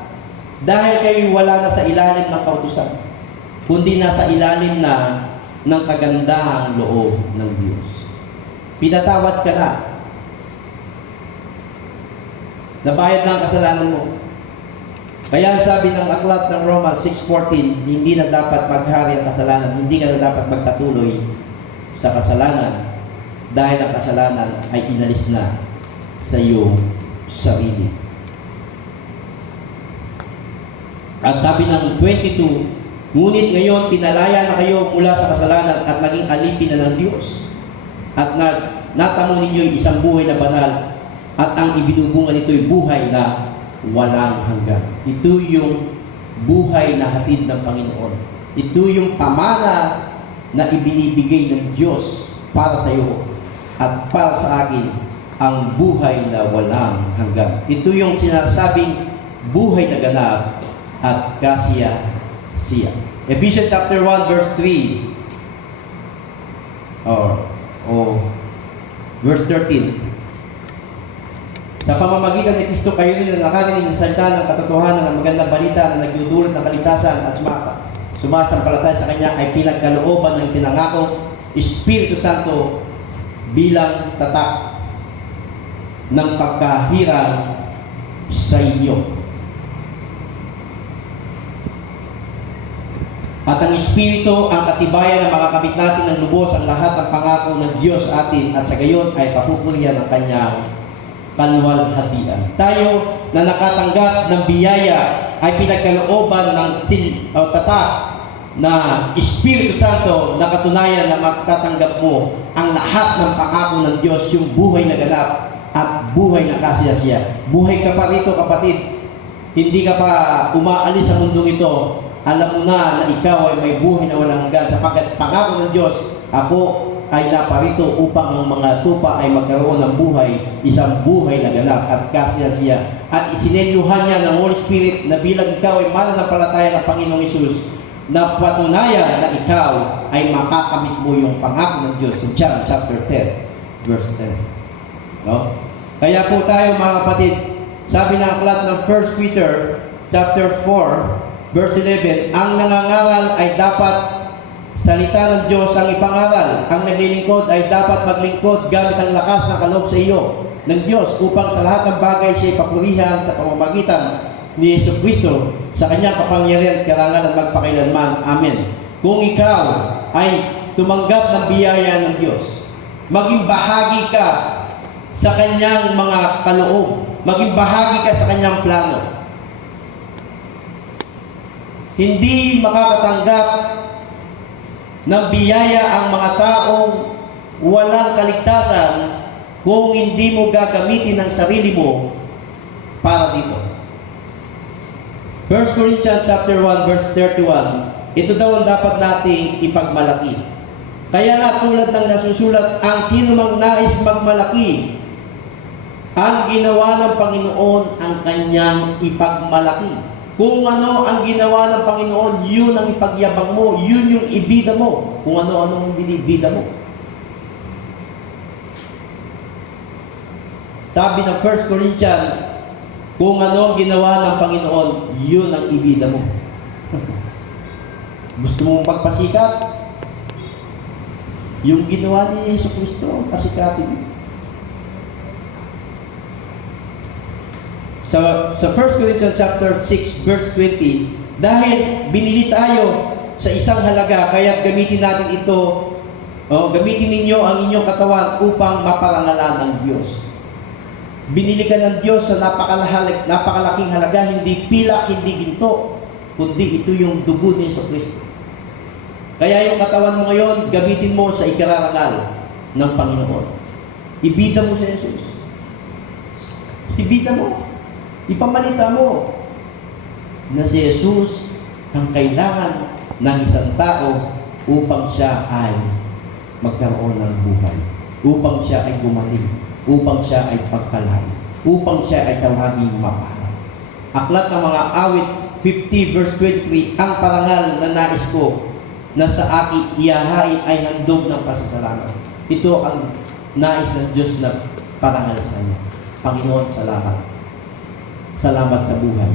dahil kayo wala na sa ilalim ng kautusan, kundi nasa ilalim na ng kagandahang loob ng Diyos. Pinatawad ka na. Nabayad na ang kasalanan mo. Kaya sabi ng aklat ng Romans 6:14, hindi na dapat maghari ang kasalanan, hindi ka na dapat magpatuloy sa kasalanan dahil ang kasalanan ay inalis na sa iyong sarili. At sabi ng 22, ngunit ngayon pinalaya na kayo mula sa kasalanan at naging alipin na ng Diyos. At natamo ninyo isang buhay na banal at ang ibinubungan nito'y buhay na walang hanggan. Ito yung buhay na hatid ng Panginoon. Ito yung pamana na ibinibigay ng Diyos para sa iyo at para sa akin, ang buhay na walang hanggan. Ito yung sinasabing buhay na ganap at kasiya-siya. Ephesians chapter 1 verse 3 or verse 13. Sa pamamagitan ni Kristo kayo rin na nakarinig ng salita ng katotohanan ng magandang balita na nagdudulot ng kaligtasan at sumasampalataya sa Kanya ay pinagkalooban ng pinangako Espiritu Santo bilang tatak ng pagkahirang sa inyo. At ang Espiritu ang katibayan na makakamit natin ng lubos ang lahat ng pangako ng Diyos sa atin at sa gayon ay papupurihan ang kanyang kaluwalhatian. Tayo na nakatanggap ng biyaya ay pinagkalooban ng tatak na Espiritu Santo na katunayan na matatanggap mo ang lahat ng pangako ng Diyos, yung buhay na ganap at buhay na kasiyasiya. Buhay ka pa rito, kapatid. Hindi ka pa umaalis sa mundong ito. Alam mo na ikaw ay may buhay na walang hanggan, sapagkat pangako ng Diyos, ako ay naparito upang ang mga tupa ay magkaroon ng buhay, isang buhay na ganap at kasiyasiya. At isinenyuhan niya ng Holy Spirit na bilang ikaw ay mananampalataya ng Panginoong Hesus, na patunayan na ikaw ay makakamit mo yung pangako ng Diyos sa John chapter 10, verse 10. No? Kaya po tayo mga kapatid, sabi ng aklat ng 1 Peter chapter 4, verse 11, ang nangangaral ay dapat salita ng Diyos ang ipangaral. Ang naglilingkod ay dapat maglingkod gamit ang lakas ng kaloob sa iyo ng Diyos upang sa lahat ng bagay siya ipapurihan sa pamamagitan ni Jesucristo sa kanyang kapangyarihan, karangalan magpakailanman. Amen. Kung ikaw ay tumanggap ng biyaya ng Diyos, maging bahagi ka sa kanyang mga kaloob, maging bahagi ka sa kanyang plano. Hindi makakatanggap ng biyaya ang mga taong walang kaligtasan kung hindi mo gagamitin ang sarili mo para dito. 1 Corinthians chapter 1 verse 31, ito daw ang dapat nating ipagmalaki. Kaya nga tulad ng nasusulat, ang sino mang nais magmalaki, ang ginawa ng Panginoon ang kanyang ipagmalaki. Kung ano ang ginawa ng Panginoon, yun ang ipagyabang mo, yun yung ibida mo. Kung ano-ano ang binibida mo. Sabi ng 1 Corinthians, kung ano ang ginawa ng Panginoon, yun ang ibida mo. Gusto mong pagpasikat? Yung ginawa ni Jesucristo, pasikatin mo. Sa 1 Corinthians chapter 6 verse 20, dahil binili tayo sa isang halaga, kaya gamitin natin ito, gamitin ninyo ang inyong katawan upang maparangalan ng Diyos. Binili ka ng Diyos sa napakalaking halaga, hindi pilak, hindi ginto, kundi ito yung dugo ni Jesucristo. Kaya yung katawan mo ngayon, gamitin mo sa ikararangal ng Panginoon. Ibida mo sa Jesus. Ibida mo. Ipamalita mo na si Jesus ang kailangan ng isang tao upang siya ay magkaroon ng buhay, upang siya ay gumaling, upang siya ay pagpalain, upang siya ay tawaging mapahal. Aklat ng mga awit 50 verse 23, ang parangal na nais ko na sa akin iyahain ay handog ng pasasalamat. Ito ang nais ng Diyos na parangal sa kanya. Panginoon, salamat. Salamat sa buhay.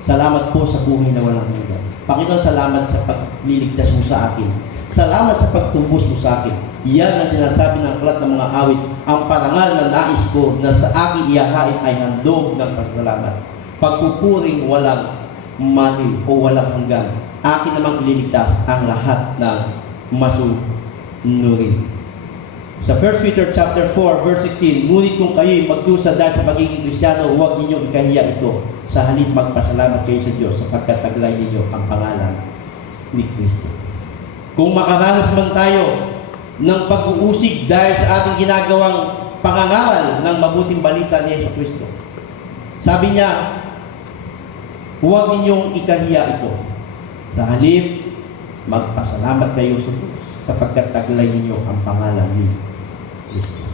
Salamat po sa buhay na walang hanggan. Panginoon, salamat sa pagliligtas mo sa akin. Salamat sa pagtumbos mo sa akin. Yan ang sinasabi ng aklat ng mga awit. Ang parangal na nais ko na sa akin iyahain ay handog ng pasasalamat. Pagpupuring walang manil o walang hanggan. Akin namang ililigtas ang lahat ng masunurin. Sa 1 Peter chapter 4 verse 16, ngunit kung kayo'y magdusa dahil sa pagiging Kristiyano, huwag ninyong ikahiya ito. Sa halip magpasalamat kayo sa Diyos sapagkat taglay ninyo ang pangalan ni Kristo. Kung makaranas man tayo ng pag-uusig dahil sa ating ginagawang pangangaral ng mabuting balita ni Yesu Kristo, sabi niya, huwag ninyong ikahiya ito. Sa halip, magpasalamat kayo sa Diyos sapagkat taglay ninyo ang pangalan ni Kristo.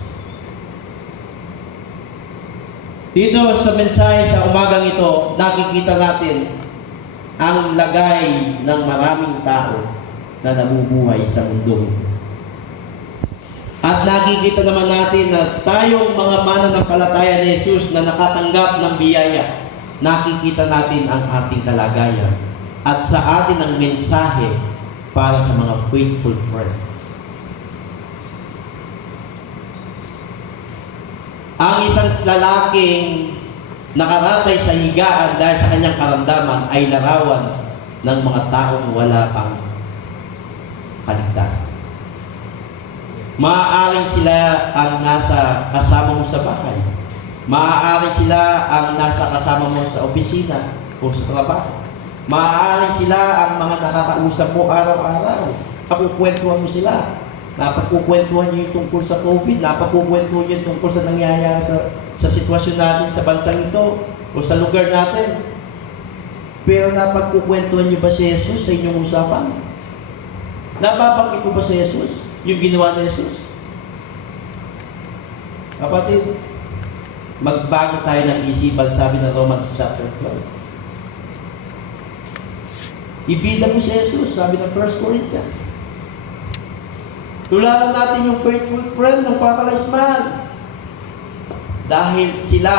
Dito sa mensahe sa umagang ito, nakikita natin ang lagay ng maraming tao na nabubuhay sa mundo. At nakikita naman natin na tayong mga mananampalataya ni Jesus na nakatanggap ng biyaya, nakikita natin ang ating kalagayan at sa atin ang mensahe para sa mga faithful friends. lalaking nakaratay sa higaan dahil sa kanyang karamdaman ay larawan ng mga taong wala pang kaligtasan. Maaaring sila ang nasa kasama mo sa bahay. Maaaring sila ang nasa kasama mo sa opisina o sa trabaho. Maaaring sila ang mga nakakausap mo araw-araw. Napakukwentuhan mo sila. Napakukwentuhan niyo yung tungkol sa COVID. Napakukwentuhan niyo yung tungkol sa nangyayari sa sitwasyon natin sa bansang ito o sa lugar natin. Pero napagkukwentuhan niyo ba si Jesus sa inyong usapan? Nababanggit ko ba si Jesus? Yung ginawa ni Jesus? Kapatid, magbago tayo ng isipan, sabi ng Romans chapter 12. Ibida mo si Jesus, sabi ng 1 Corinthians. Tularan natin yung faithful friend ng paralyzed man. Dahil sila,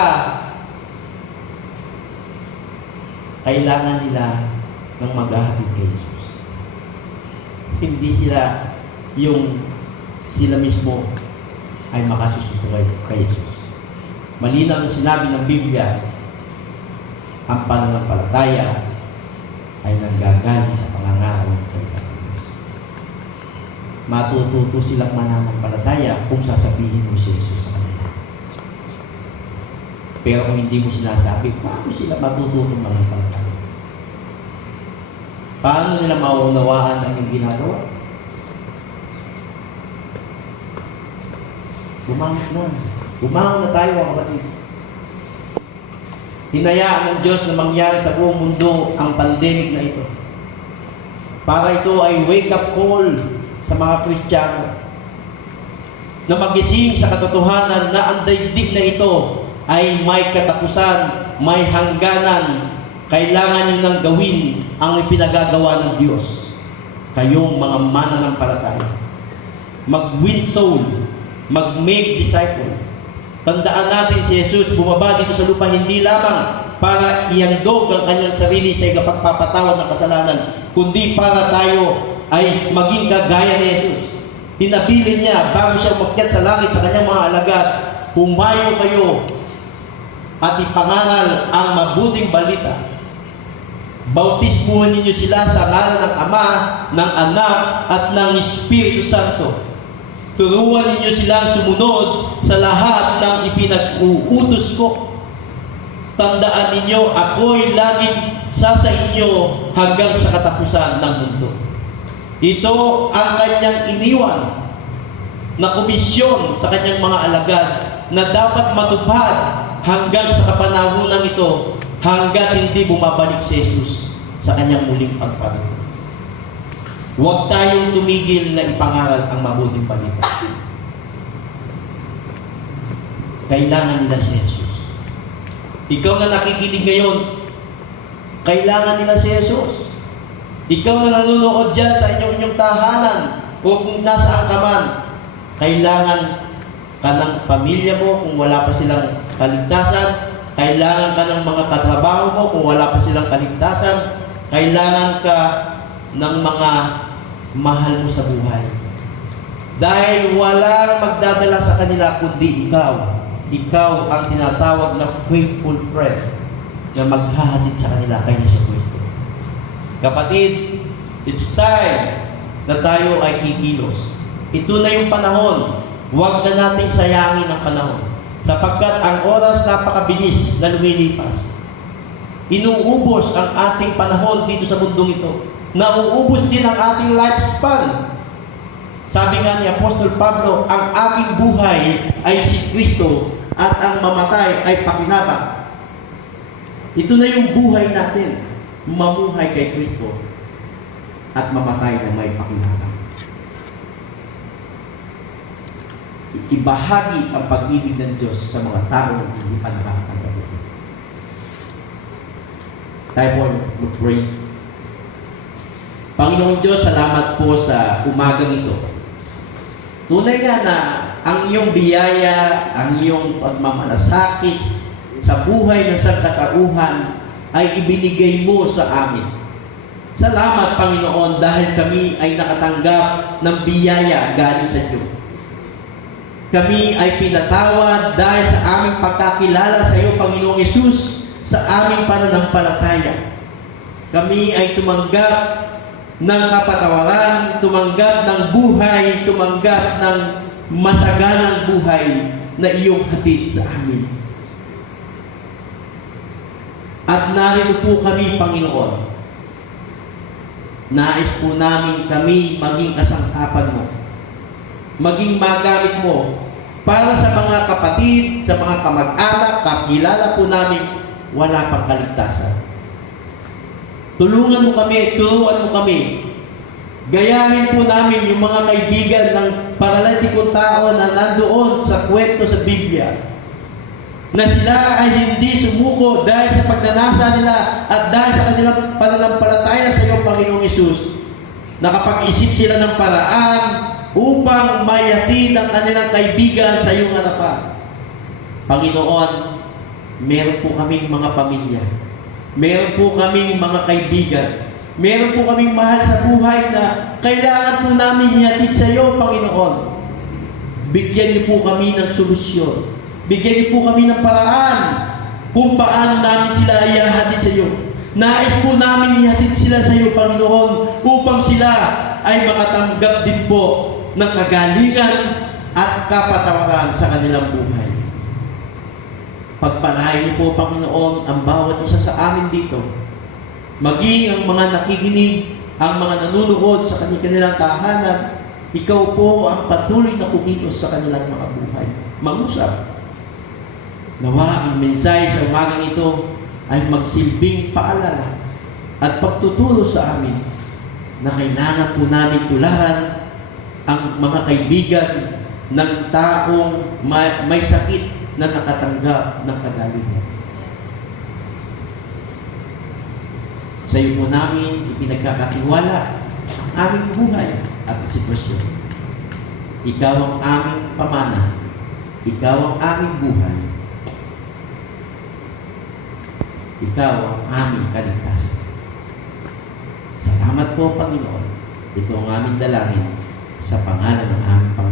kailangan nila ng maghahatid kay Jesus. Hindi sila yung sila mismo ay makasusunod kay Jesus. Malinaw na sinabi ng Biblia, ang pananampalataya ay nanggagaling sa pangangaral ng salita ng Diyos. Matututo silang mananampalataya kung sasabihin mo si Jesus sa kanila. Pero kung hindi mo sinasabi, paano sila matututong mananampalataya? Paano nila mauunawaan ang iyong ginagawa? Bumangon na tayo, mga kapatid. Hinayaan ng Diyos na mangyari sa buong mundo ang pandemic na ito. Para ito ay wake-up call sa mga Kristiyano na magising sa katotohanan na ang daigdig na ito ay may katapusan, may hangganan. Kailangan nyo nang gawin ang ipinagagawa ng Diyos. Kayong mga mananampalataya. Mag-win soul. Mag-make disciple. Tandaan natin si Jesus bumaba dito sa lupa hindi lamang para ihandog ang kanyang sarili sa ikapagpapatawad ng kasalanan, kundi para tayo ay maging kagaya ni Jesus. Hinabilin niya bago siya umakyat sa langit sa kanyang mga alagad, humayo kayo at ipangaral ang mabuting balita. Bautismuhan ninyo sila sa ngalan ng Ama, ng Anak, at ng Espiritu Santo. Turuan ninyo silang sumunod sa lahat ng ipinag-uutos ko. Tandaan ninyo, ako'y laging sa inyo hanggang sa katapusan ng mundo. Ito ang kanyang iniwan na komisyon sa kanyang mga alagad na dapat matupad hanggang sa kapanahunan ito, hanggat hindi bumabalik si Jesus sa kanyang muling pagparito. Huwag tayong tumigil na ipangaral ang mabuting balita. Kailangan nila si Jesus. Ikaw na nakikinig ngayon, kailangan nila si Jesus. Ikaw na nanonood dyan sa inyong tahanan o kung nasaan ka man, kailangan ka ng pamilya mo kung wala pa silang kaligtasan, kailangan ka ng mga katrabaho mo kung wala pa silang kaligtasan, kailangan ka ng mga mahal mo sa buhay. Dahil walang magdadala sa kanila kundi ikaw. Ikaw ang tinatawag na faithful friend na maghahatid sa kanila kay Yesu Cristo. Kapatid, it's time na tayo ay kikilos. Ito na yung panahon. Huwag na nating sayangin ang panahon. Sapagkat ang oras napakabilis na lumilipas. Inuubos ang ating panahon dito sa mundong ito. Nauubos din ang ating lifespan. Sabi nga ni Apostol Pablo, ang aking buhay ay si Kristo at ang mamatay ay pakinabang. Ito na yung buhay natin. Mamuhay kay Kristo at mamatay na may pakinabang. Ibahagi ang pag-ibig ng Diyos sa mga tao na hindi pa nakakatanggap ito. Tayo po mag-pray. Panginoong Diyos, salamat po sa umagang ito. Tunay nga na ang iyong biyaya, ang iyong pagmamalasakit sa buhay ng sangkatauhan ay ibinigay mo sa amin. Salamat, Panginoon, dahil kami ay nakatanggap ng biyaya galing sa Diyos. Kami ay pinatawad dahil sa aming pagkakilala sa iyo, Panginoong Hesus, sa aming pananampalataya. Kami ay tumanggap ng kapatawaran, tumanggap ng buhay, tumanggap ng masaganang buhay na iyong hatid sa amin. At narito po kami, Panginoon. Nais po namin kami maging kasangkapan mo, maging magamit mo para sa mga kapatid, sa mga kamag-anak, kakilala po namin wala pang kaligtasan. Tulungan mo kami, turuan mo kami. Gayahin po namin yung mga kaibigan ng paralitikong tao na nandoon sa kwento sa Biblia, na sila ay hindi sumuko dahil sa pagnanasa nila at dahil sa kanilang pananampalataya sa iyo, Panginoong Hesus. Nakapag-isip sila ng paraan upang mayatid ang kanilang kaibigan sa iyong harapan. Panginoon, meron po kaming mga pamilya. Meron po kaming mga kaibigan. Meron po kaming mahal sa buhay na kailangan po namin ihatid sa iyo, Panginoon. Bigyan niyo po kami ng solusyon. Bigyan niyo po kami ng paraan kung paano namin sila ihatid sa iyo. Nais po namin ihatid sila sa iyo, Panginoon, upang sila ay makatanggap din po ng kagalingan at kapatawaran sa kanilang buhay. Pagpalain niyo po, Panginoon, ang bawat isa sa amin dito. Maging ang mga nakikinig, ang mga nanunood sa kanilang tahanan, ikaw po ang patuloy na kumilos sa kanilang mga buhay. Mangusap. Nawa ang mensahe sa umagang ito ay magsilbing paalala at pagtuturo sa amin na kailangan po namin tularan ang mga kaibigan ng taong may sakit na nakatanggap ng kagalingan. Sa iyo po namin ipinagkakatiwala ang aming buhay at sitwasyon. Ikaw ang aming pamana. Ikaw ang aming buhay. Ikaw ang aming kaligtasan. Salamat po, Panginoon. Ito ang aming dalangin sa pangalan ng aming Panginoon.